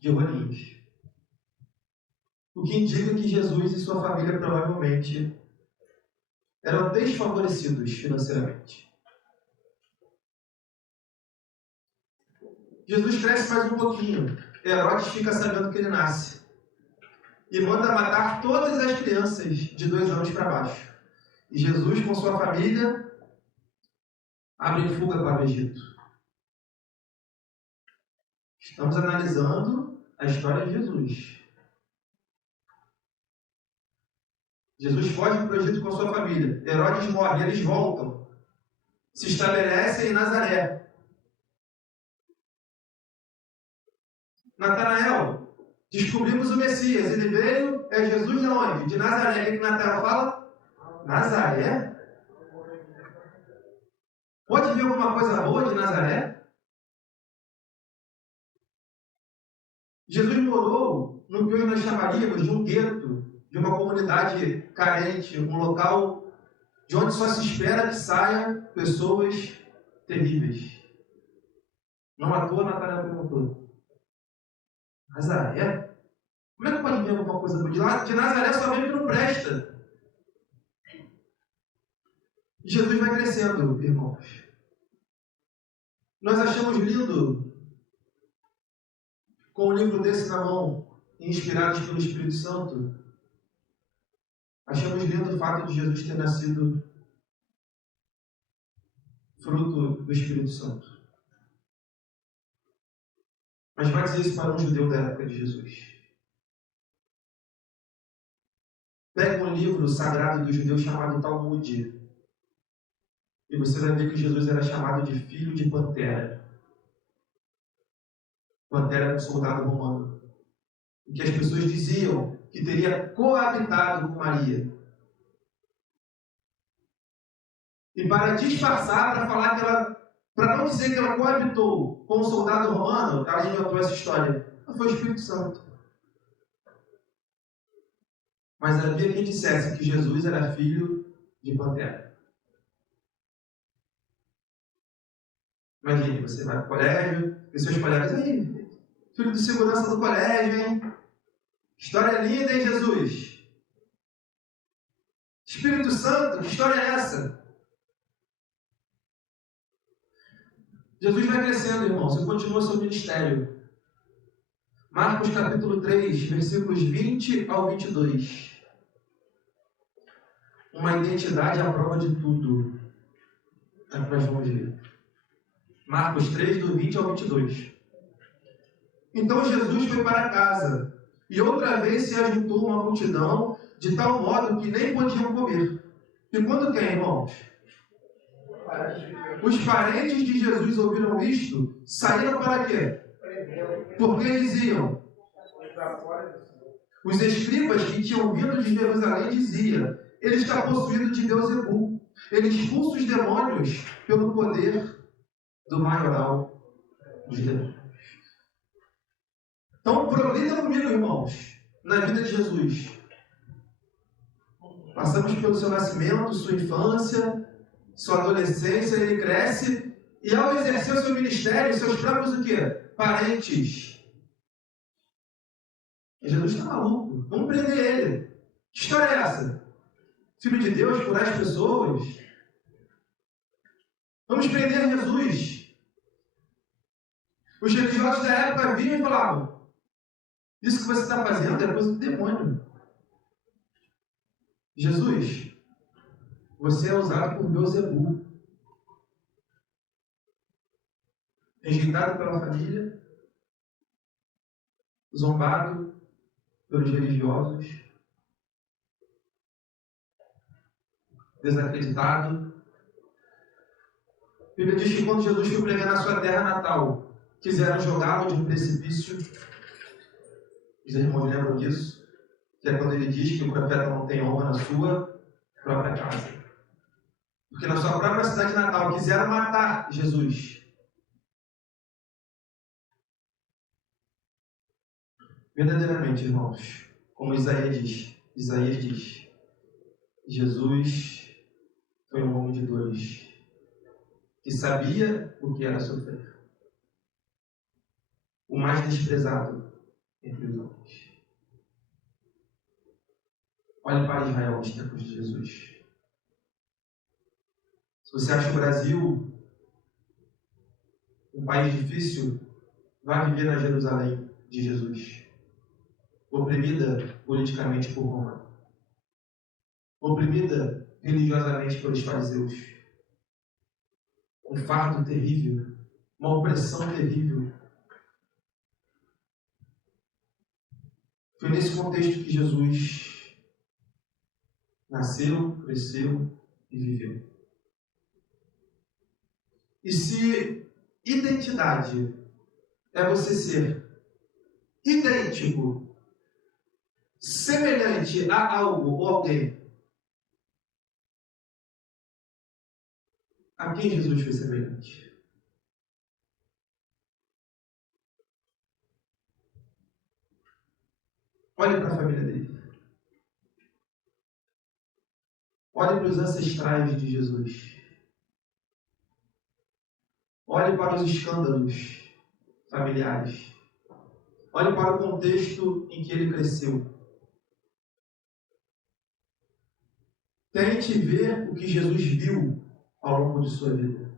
de rolinhos. O que indica que Jesus e sua família provavelmente eram desfavorecidos financeiramente. Jesus cresce mais um pouquinho. Herodes fica sabendo que ele nasce e manda matar todas as crianças de 2 anos para baixo. E Jesus, com sua família, abre fuga para o Egito. Estamos analisando a história de Jesus. Jesus foge para o Egito com sua família. Herodes morre, eles voltam. Se estabelecem em Nazaré. Natanael, descobrimos o Messias. Ele veio, é Jesus de onde? De Nazaré. O que Natanael fala? Nazaré? Pode vir alguma coisa boa de Nazaré? Jesus morou no que hoje nós chamaríamos de um gueto, de uma comunidade carente, um local de onde só se espera que saiam pessoas terríveis. Não à toa, Natanael perguntou: Nazaré? Como é que pode vir alguma coisa boa? De Nazaré só vem que não presta. E Jesus vai crescendo, irmãos. Nós achamos lindo, com um livro desse na mão, inspirados pelo Espírito Santo, achamos lindo o fato de Jesus ter nascido fruto do Espírito Santo. Mas vai dizer isso para um judeu da época de Jesus. Pega um livro sagrado do judeu chamado Talmud, e você vai ver que Jesus era chamado de filho de Pantera. Pantera era um soldado romano. E que as pessoas diziam que teria coabitado com Maria. E para disfarçar, para falar que ela, para não dizer que ela coabitou com um soldado romano, ela inventou essa história. Não foi o Espírito Santo. Mas havia quem dissesse que Jesus era filho de Pantera. Imagine, você vai para o colégio, e seus colegas, aí, filho de segurança do colégio, hein? História linda, hein, Jesus? Espírito Santo, que história é essa? Jesus vai crescendo, irmãos, e continua seu ministério. Marcos capítulo 3, versículos 20 ao 22. Uma identidade à prova de tudo. É o que nós vamos ver. Marcos 3, do 20 ao 22. Então Jesus foi para casa, e outra vez se ajuntou uma multidão, de tal modo que nem podiam comer. E quando quem, irmãos? Os parentes de Jesus ouviram isto, saíram para quê? Porque diziam, os escribas que tinham vindo de Jerusalém diziam, ele está possuído de Beelzebul, ele expulsa os demônios pelo poder do maioral dos demônios. Então, progrida comigo, irmãos, na vida de Jesus. Passamos pelo seu nascimento, sua infância, sua adolescência, ele cresce, e ao exercer o seu ministério, seus próprios o quê? Parentes. E Jesus está maluco, vamos prender ele. Que história é essa? Filho de Deus, curar as pessoas? Vamos prender Jesus. Os religiosos da época vinham e falavam, isso que você está fazendo é coisa do demônio. Jesus, você é usado por Beelzebul. Rejeitado pela família, zombado pelos religiosos, desacreditado. A Bíblia diz que quando Jesus foi pregar na sua terra natal, quiseram jogá-lo de um precipício. Os irmãos lembram disso? Que é quando ele diz que o profeta não tem honra na sua própria casa. Porque na sua própria cidade natal quiseram matar Jesus. Verdadeiramente, irmãos, como Isaías diz, Jesus foi um homem de dores, que sabia o que era sofrer. O mais desprezado entre os homens. Olhe para Israel nos tempos de Jesus. Se você acha o Brasil um país difícil, vá viver na Jerusalém de Jesus. Oprimida politicamente por Roma. Oprimida religiosamente pelos fariseus. Um fardo terrível. Uma opressão terrível. Foi nesse contexto que Jesus nasceu, cresceu e viveu. E se identidade é você ser idêntico, semelhante a algo ou alguém, a quem Jesus foi semelhante? Olhe para a família dele. Olhe para os ancestrais de Jesus. Olhe para os escândalos familiares. Olhe para o contexto em que ele cresceu. Tente ver o que Jesus viu ao longo de sua vida.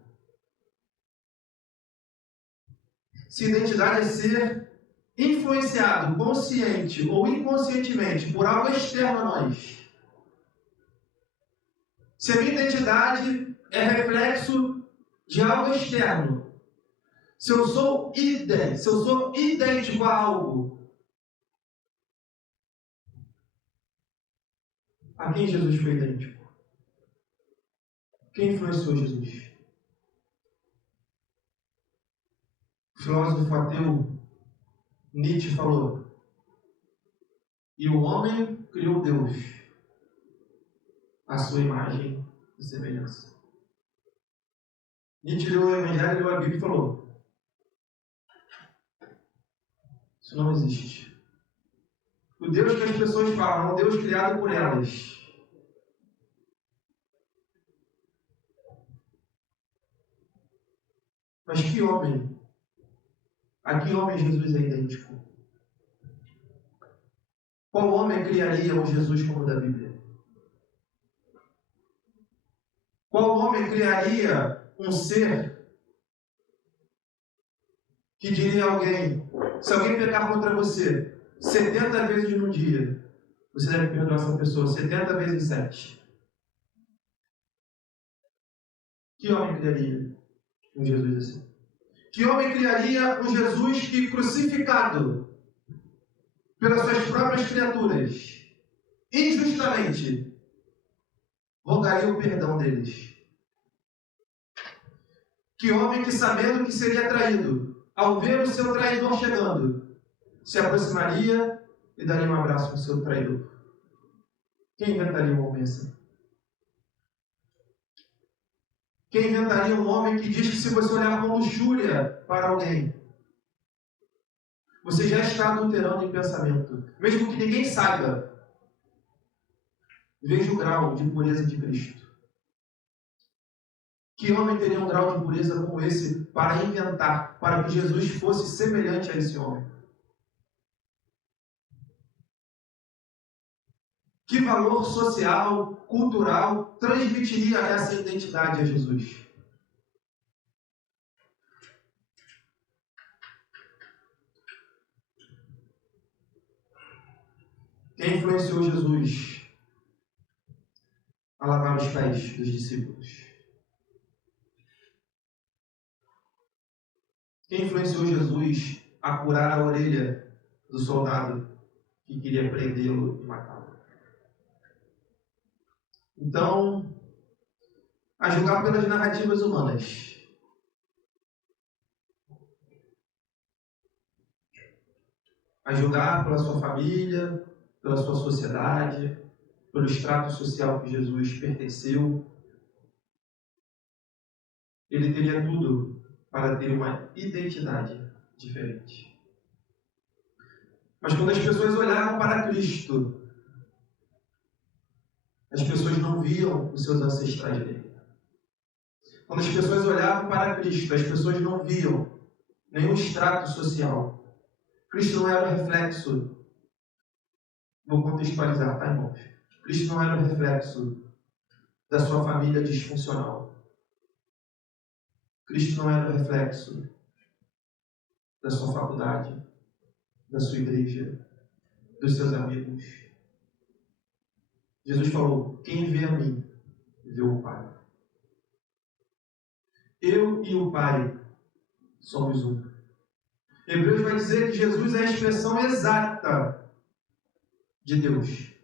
Se identidade é ser influenciado, consciente ou inconscientemente, por algo externo a nós. Se a minha identidade é reflexo de algo externo, se eu sou idêntico a algo, a quem Jesus foi idêntico? Quem influenciou Jesus? O filósofo ateu Nietzsche falou: e o homem criou Deus à sua imagem e semelhança. Nietzsche leu o Evangelho, leu a Bíblia e falou: isso não existe. O Deus que as pessoas falam é um Deus criado por elas. Mas que homem? A que homem Jesus é idêntico? Qual homem criaria um Jesus como o da Bíblia? Qual homem criaria um ser que diria a alguém: se alguém pecar contra você 70 vezes num dia, você deve perdoar essa pessoa 70 vezes 7? Que homem criaria um Jesus assim? Que homem criaria um Jesus que, crucificado pelas suas próprias criaturas, injustamente, rogaria o perdão deles? Que homem que, sabendo que seria traído, ao ver o seu traidor chegando, se aproximaria e daria um abraço ao seu traidor? Quem inventaria um homem assim? Quem inventaria um homem que diz que se você olhar com luxúria para alguém, você já está adulterando em pensamento, mesmo que ninguém saiba? Veja o grau de pureza de Cristo. Que homem teria um grau de pureza como esse para inventar, para que Jesus fosse semelhante a esse homem? Que valor social, cultural, transmitiria essa identidade a Jesus? Quem influenciou Jesus a lavar os pés dos discípulos? Quem influenciou Jesus a curar a orelha do soldado que queria prendê-lo e matá-lo? Então, a julgar pelas narrativas humanas, a julgar pela sua família, pela sua sociedade, pelo estrato social que Jesus pertenceu, ele teria tudo para ter uma identidade diferente. Mas quando as pessoas olhavam para Cristo, as pessoas não viam os seus ancestrais dele. Quando as pessoas olhavam para Cristo, as pessoas não viam nenhum extrato social. Cristo não era o reflexo. Vou contextualizar, tá, irmãos? Cristo não era o reflexo da sua família disfuncional. Cristo não era o reflexo da sua faculdade, da sua igreja, dos seus amigos. Jesus falou: quem vê a mim, vê o Pai. Eu e o Pai somos um. Hebreus vai dizer que Jesus é a expressão exata de Deus.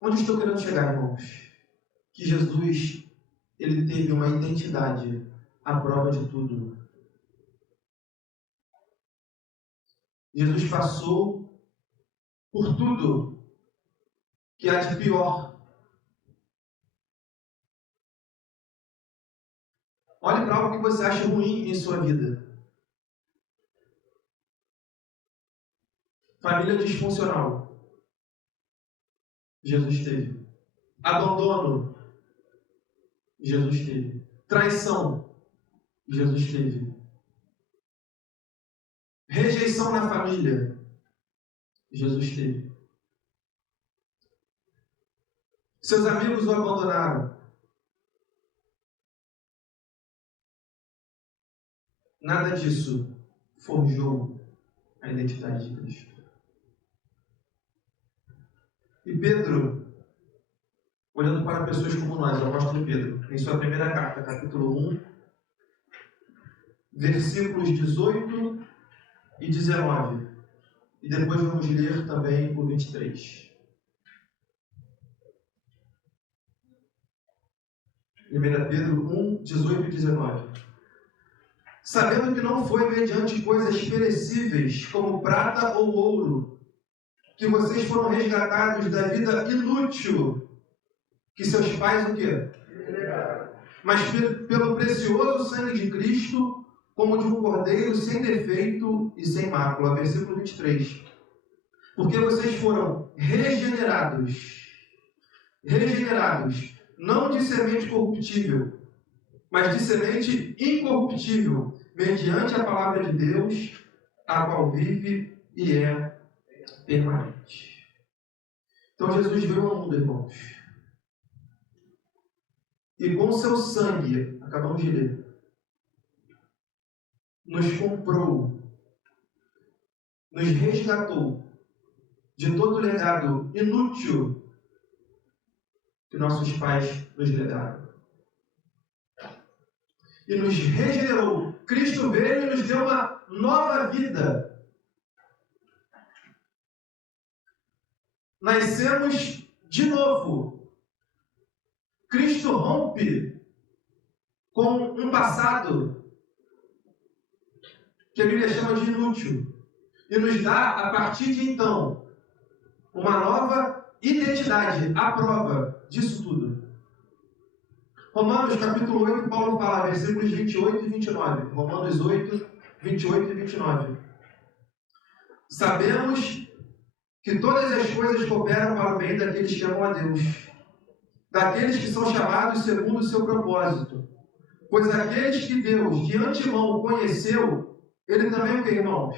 Onde estou querendo chegar, irmãos? Que Jesus, ele teve uma identidade à prova de tudo. Jesus passou por tudo que há de pior. Olhe para algo que você acha ruim em sua vida. Família disfuncional. Jesus teve. Abandono. Jesus teve. Traição. Jesus teve. Rejeição na família. Jesus teve. Seus amigos o abandonaram. Nada disso forjou a identidade de Cristo. E Pedro, olhando para pessoas como nós, o apóstolo Pedro, em sua primeira carta, capítulo 1, versículos 18 e 19. E depois vamos ler também o 23. 1 Pedro 1, 18 e 19. Sabendo que não foi mediante coisas perecíveis, como prata ou ouro, que vocês foram resgatados da vida inútil que seus pais o quê? Mas pelo precioso sangue de Cristo, como de um cordeiro sem defeito e sem mácula. Versículo 23. Porque vocês foram regenerados, não de semente corruptível, mas de semente incorruptível, mediante a palavra de Deus, a qual vive e é permanente. Então Jesus veio ao mundo, irmãos, e com seu sangue, acabamos de ler, nos comprou, nos resgatou de todo o legado inútil que nossos pais nos legaram. E nos regenerou. Cristo veio e nos deu uma nova vida. Nascemos de novo. Cristo rompe com um passado que a Bíblia chama de inútil e nos dá, a partir de então, uma nova identidade, a prova disso tudo. Romanos capítulo 8, Paulo fala, versículos 28 e 29. Romanos 8, 28 e 29. Sabemos que todas as coisas cooperam para o bem daqueles que amam a Deus, daqueles que são chamados segundo o seu propósito. Pois aqueles que Deus de antemão conheceu, Ele também o que, irmãos?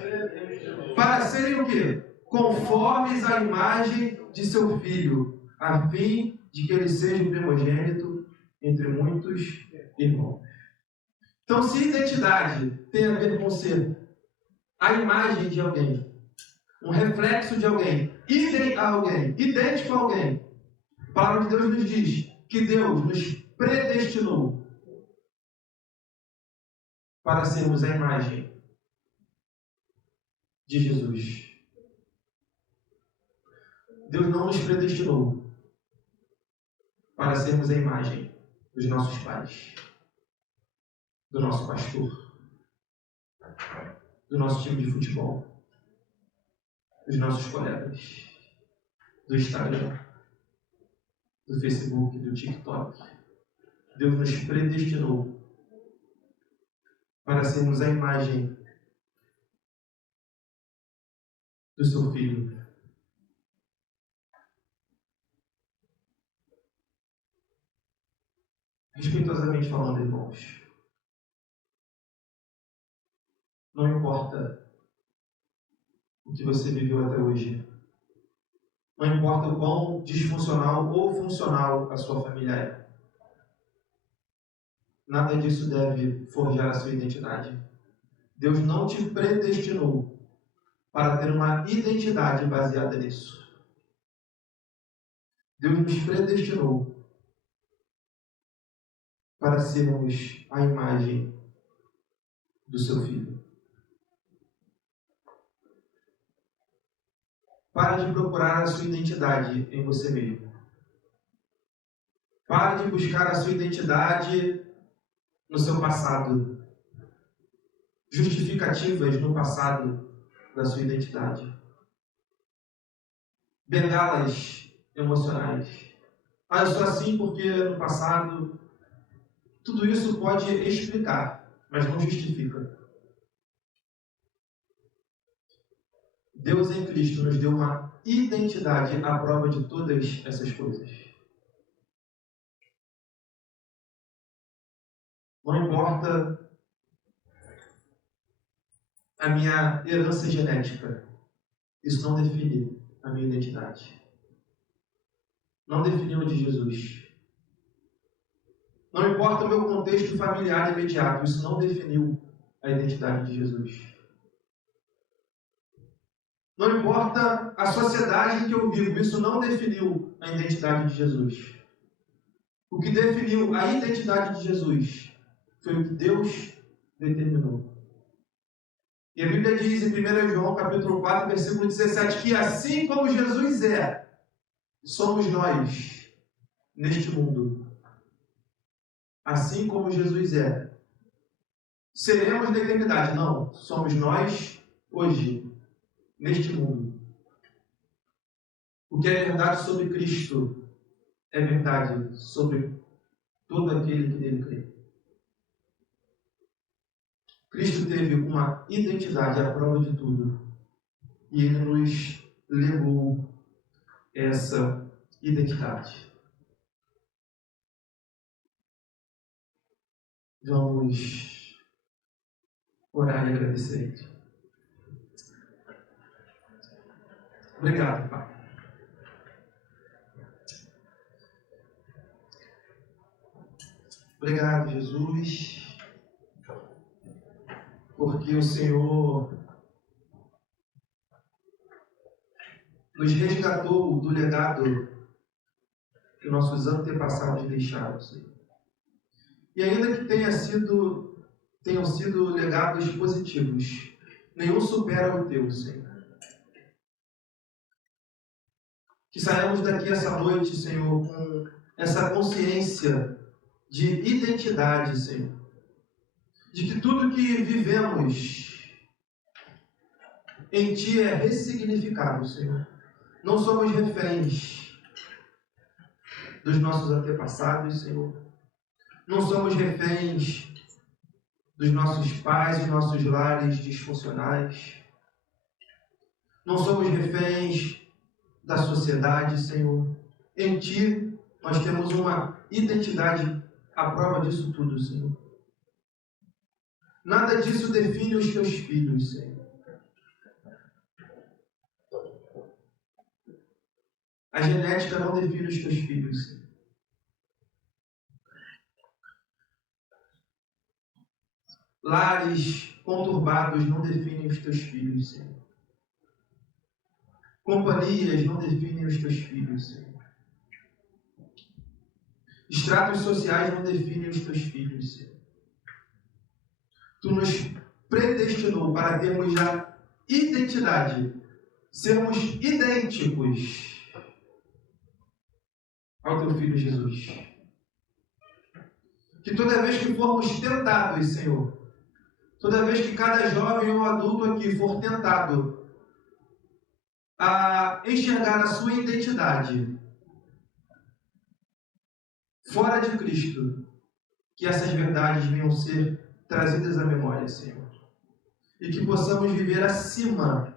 Para serem o quê? Conformes à imagem de seu Filho, a fim de que Ele seja o primogênito entre muitos irmãos. Então, se identidade tem a ver com ser a imagem de alguém, um reflexo de alguém, idêntico a alguém, a palavra de Deus nos diz que Deus nos predestinou para sermos a imagem de Jesus. Deus não nos predestinou para sermos a imagem dos nossos pais, do nosso pastor, do nosso time de futebol, dos nossos colegas, do Instagram, do Facebook, do TikTok. Deus nos predestinou para sermos a imagem do seu Filho. Respeitosamente falando, irmãos, não importa o que você viveu até hoje, não importa o quão disfuncional ou funcional a sua família é, nada disso deve forjar a sua identidade. Deus não te predestinou para ter uma identidade baseada nisso. Deus nos predestinou para sermos a imagem do seu Filho. Para de procurar a sua identidade em você mesmo. Para de buscar a sua identidade no seu passado. Justificativas no passado da sua identidade. Bengalas emocionais. Eu sou assim porque no passado. Tudo isso pode explicar, mas não justifica. Deus em Cristo nos deu uma identidade à prova de todas essas coisas. Não importa a minha herança genética. Isso não define a minha identidade. Não definiu a de Jesus. Não importa o meu contexto familiar imediato. Isso não definiu a identidade de Jesus. Não importa a sociedade em que eu vivo. Isso não definiu a identidade de Jesus. O que definiu a identidade de Jesus foi o que Deus determinou. E a Bíblia diz em 1 João capítulo 4, versículo 17, que assim como Jesus é, somos nós neste mundo. Assim como Jesus é. Seremos na eternidade. Não, somos nós hoje, neste mundo. O que é verdade sobre Cristo é verdade sobre todo aquele que nele crê. Cristo teve uma identidade à prova de tudo. E Ele nos legou essa identidade. Vamos orar e agradecer. Obrigado, Pai. Obrigado, Jesus, porque o Senhor nos resgatou do legado que nossos antepassados deixaram, Senhor. E ainda que tenham sido legados positivos, nenhum supera o teu, Senhor. Que saiamos daqui essa noite, Senhor, com essa consciência de identidade, Senhor. De que tudo que vivemos em Ti é ressignificado, Senhor. Não somos reféns dos nossos antepassados, Senhor. Não somos reféns dos nossos pais e nossos lares disfuncionais. Não somos reféns da sociedade, Senhor. Em Ti nós temos uma identidade à prova disso tudo, Senhor. Nada disso define os Teus filhos, Senhor. A genética não define os Teus filhos, Senhor. Lares conturbados não definem os Teus filhos, Senhor. Companhias não definem os Teus filhos, Senhor. Estratos sociais não definem os Teus filhos, Senhor. Tu nos predestinou para termos a identidade, sermos idênticos ao Teu Filho Jesus. Que toda vez que formos tentados, Senhor, toda vez que cada jovem ou adulto aqui for tentado a enxergar a sua identidade fora de Cristo, que essas verdades venham ser trazidas à memória, Senhor. E que possamos viver acima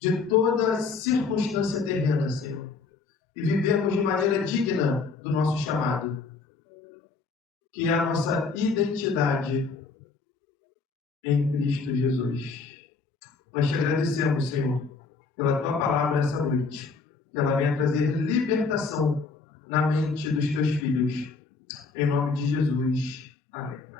de toda circunstância terrena, Senhor. E vivermos de maneira digna do nosso chamado. que é a nossa identidade em Cristo Jesus. Nós te agradecemos, Senhor, pela tua palavra essa noite, que ela venha trazer libertação na mente dos teus filhos. Em nome de Jesus. Amém.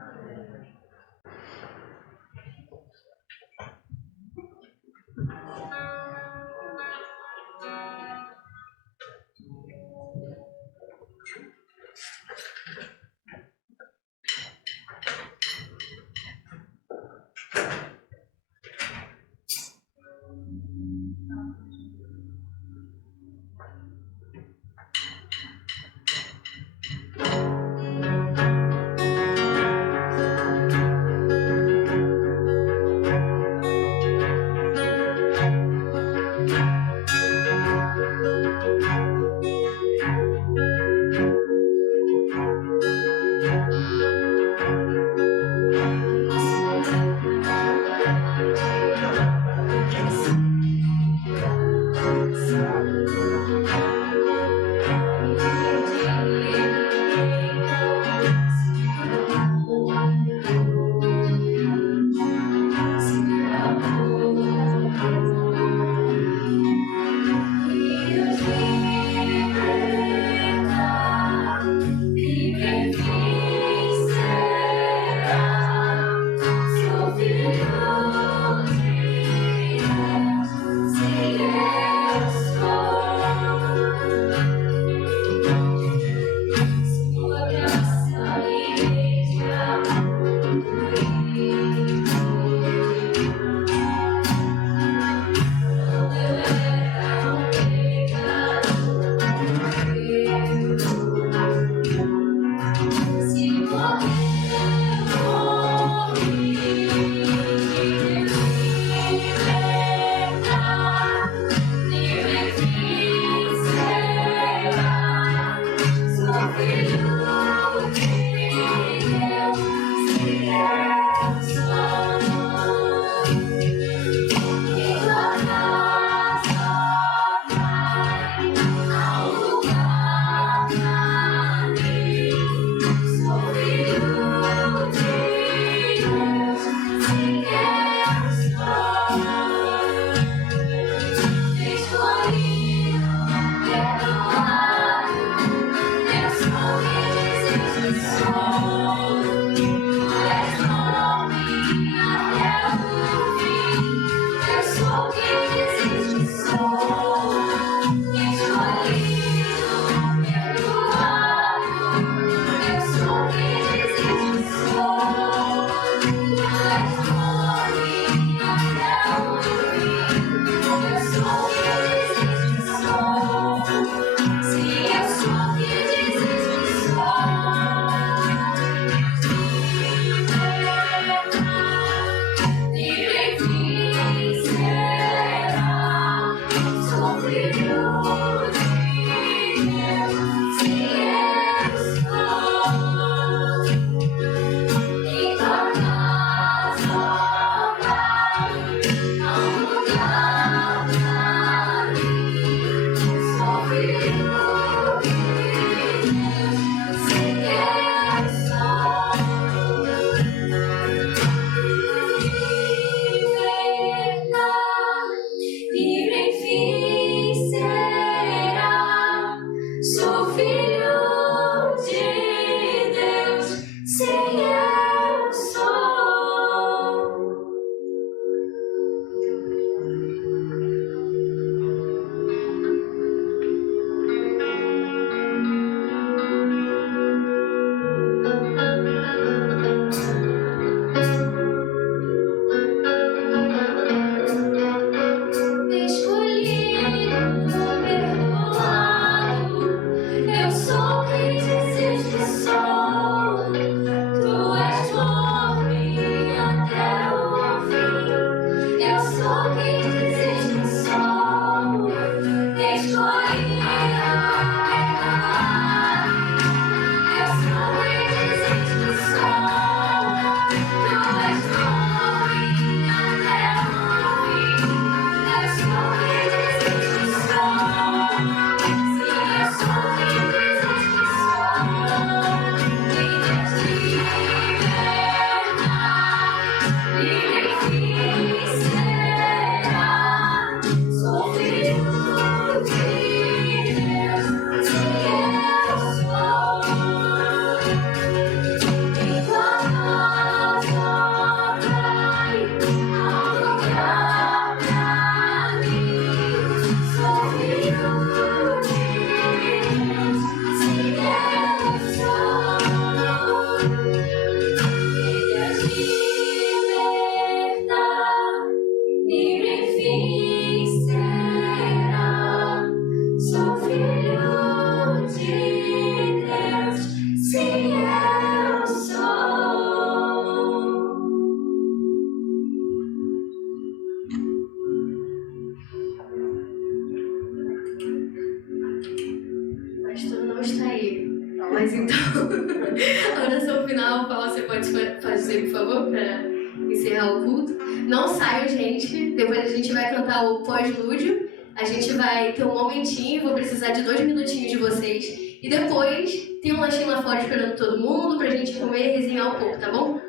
então, a oração final, Paulo, você pode fazer, por favor, para encerrar o culto. Não saiam, gente. Depois a gente vai cantar o pós-lúdio. A gente vai ter um momentinho, vou precisar de 2 minutinhos de vocês. E depois tem um lanchinho lá fora esperando todo mundo pra gente comer e resenhar um pouco, tá bom?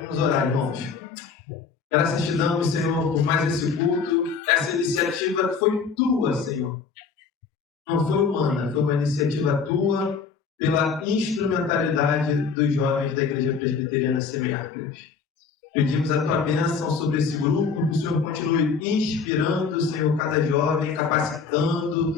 Vamos orar, irmãos. Graças te damos, Senhor, por mais esse culto, essa iniciativa que foi tua, Senhor. Não foi humana, foi uma iniciativa tua pela instrumentalidade dos jovens da Igreja Presbiteriana Semear, Deus. Pedimos a tua bênção sobre esse grupo, que o Senhor continue inspirando, Senhor, cada jovem, capacitando,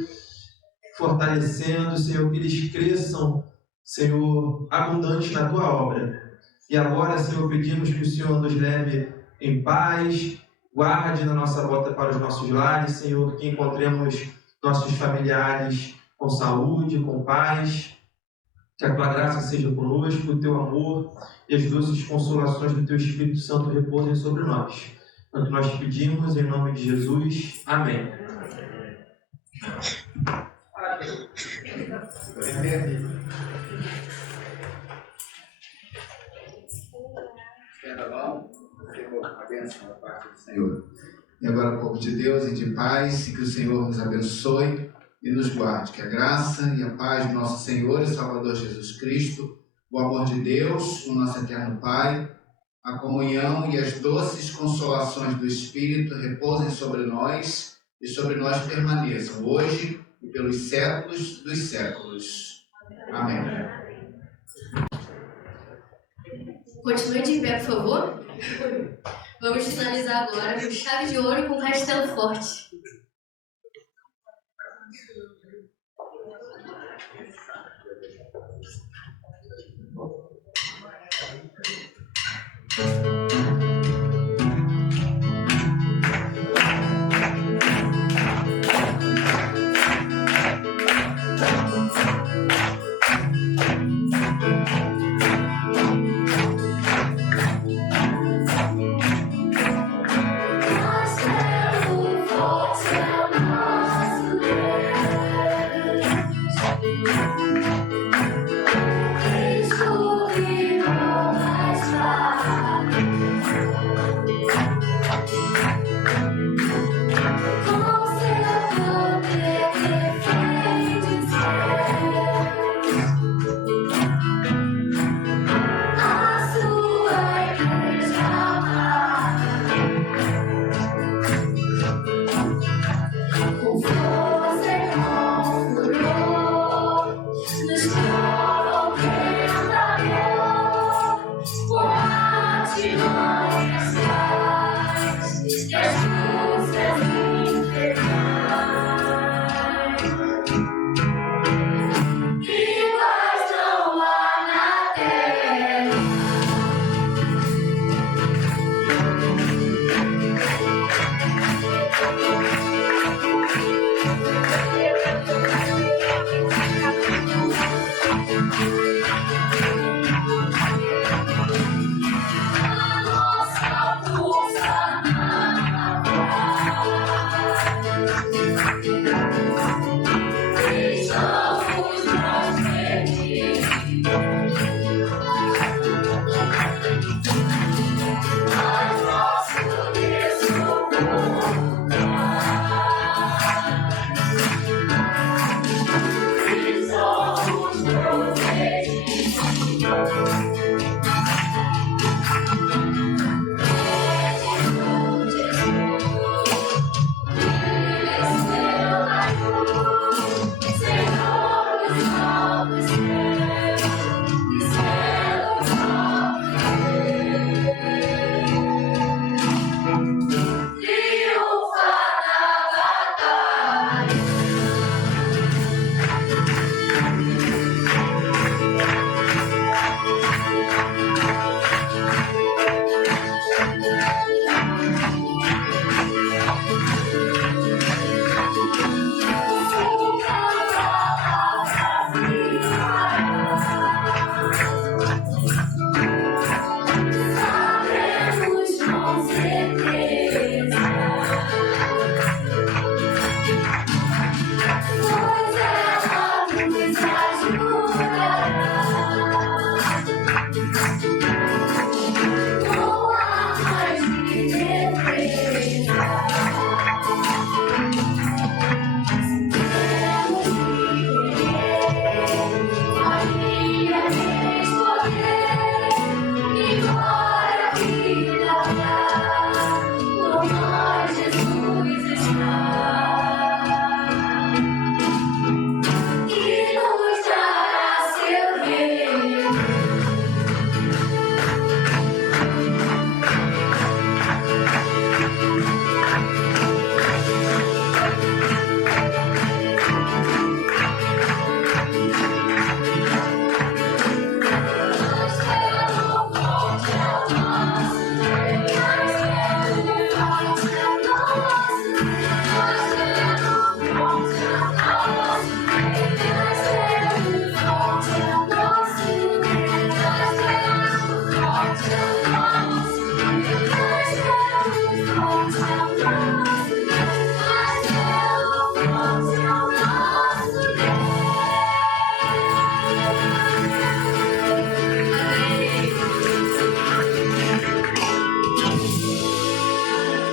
fortalecendo, Senhor, que eles cresçam, Senhor, abundantes na tua obra. E agora, Senhor, pedimos que o Senhor nos leve em paz, guarde na nossa volta para os nossos lares, Senhor, que encontremos nossos familiares com saúde, com paz, que a tua graça seja conosco, o teu amor e as doces consolações do teu Espírito Santo repousem sobre nós. É o que nós pedimos em nome de Jesus. Amém. A bênção da parte do Senhor. E agora, povo de Deus e de paz, e que o Senhor nos abençoe e nos guarde. Que a graça e a paz do nosso Senhor e Salvador Jesus Cristo, o amor de Deus, o nosso eterno Pai, a comunhão e as doces consolações do Espírito repousem sobre nós e sobre nós permaneçam, hoje e pelos séculos dos séculos. Amém. Continue de pé, por favor. Vamos finalizar agora com chave de ouro com Castelo Forte.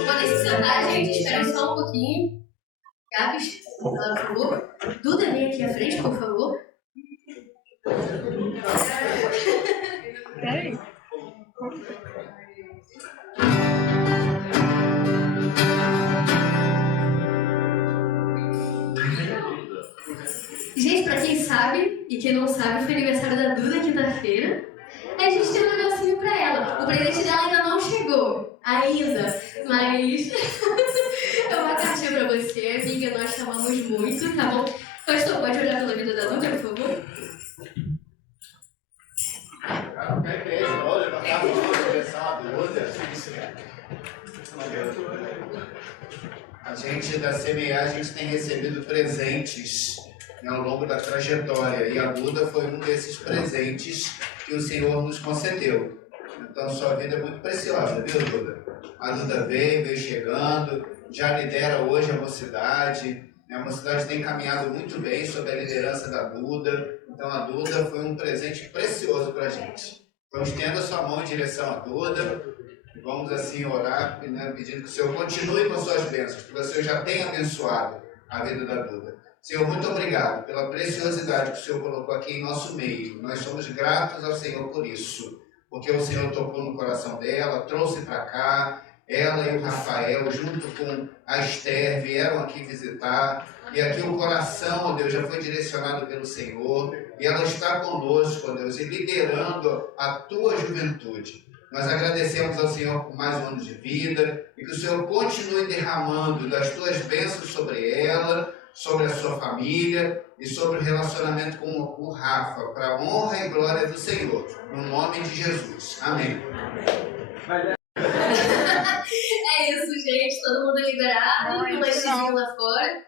Podem se sentar, gente. Espera só um pouquinho. Gabs, por favor. Duda, vem aqui à frente, por favor. Gente, pra quem sabe e quem não sabe, foi aniversário da Duda quinta-feira. A gente tem um negocinho pra ela. O presente dela ainda não chegou. Ainda. Mas é uma cartinha pra você, amiga. Nós te amamos muito, tá bom? Pastor, pode olhar pela vida da Duda, por favor? A gente da CMA, a gente tem recebido presentes, né, ao longo da trajetória, e a Duda foi um desses presentes que o Senhor nos concedeu. Então sua vida é muito preciosa, viu, Duda? A Duda veio chegando, já lidera hoje a mocidade, né? A mocidade tem caminhado muito bem sob a liderança da Duda. Então a Duda foi um presente precioso para a gente. Então estenda sua mão em direção à Duda. Vamos assim orar, né, pedindo que o Senhor continue com suas bênçãos, que o Senhor já tenha abençoado a vida da Duda. Senhor, muito obrigado pela preciosidade que o Senhor colocou aqui em nosso meio. Nós somos gratos ao Senhor por isso, porque o Senhor tocou no coração dela, trouxe para cá, ela e o Rafael, junto com a Esther, vieram aqui visitar, e aqui o coração, ó Deus, já foi direcionado pelo Senhor, e ela está conosco, ó Deus, e liderando a tua juventude. Nós agradecemos ao Senhor por mais um ano de vida e que o Senhor continue derramando das tuas bênçãos sobre ela, sobre a sua família e sobre o relacionamento com o Rafa, para a honra e glória do Senhor. No nome de Jesus. Amém. É isso, gente. Todo mundo liberado. Um lanchezinho lá fora.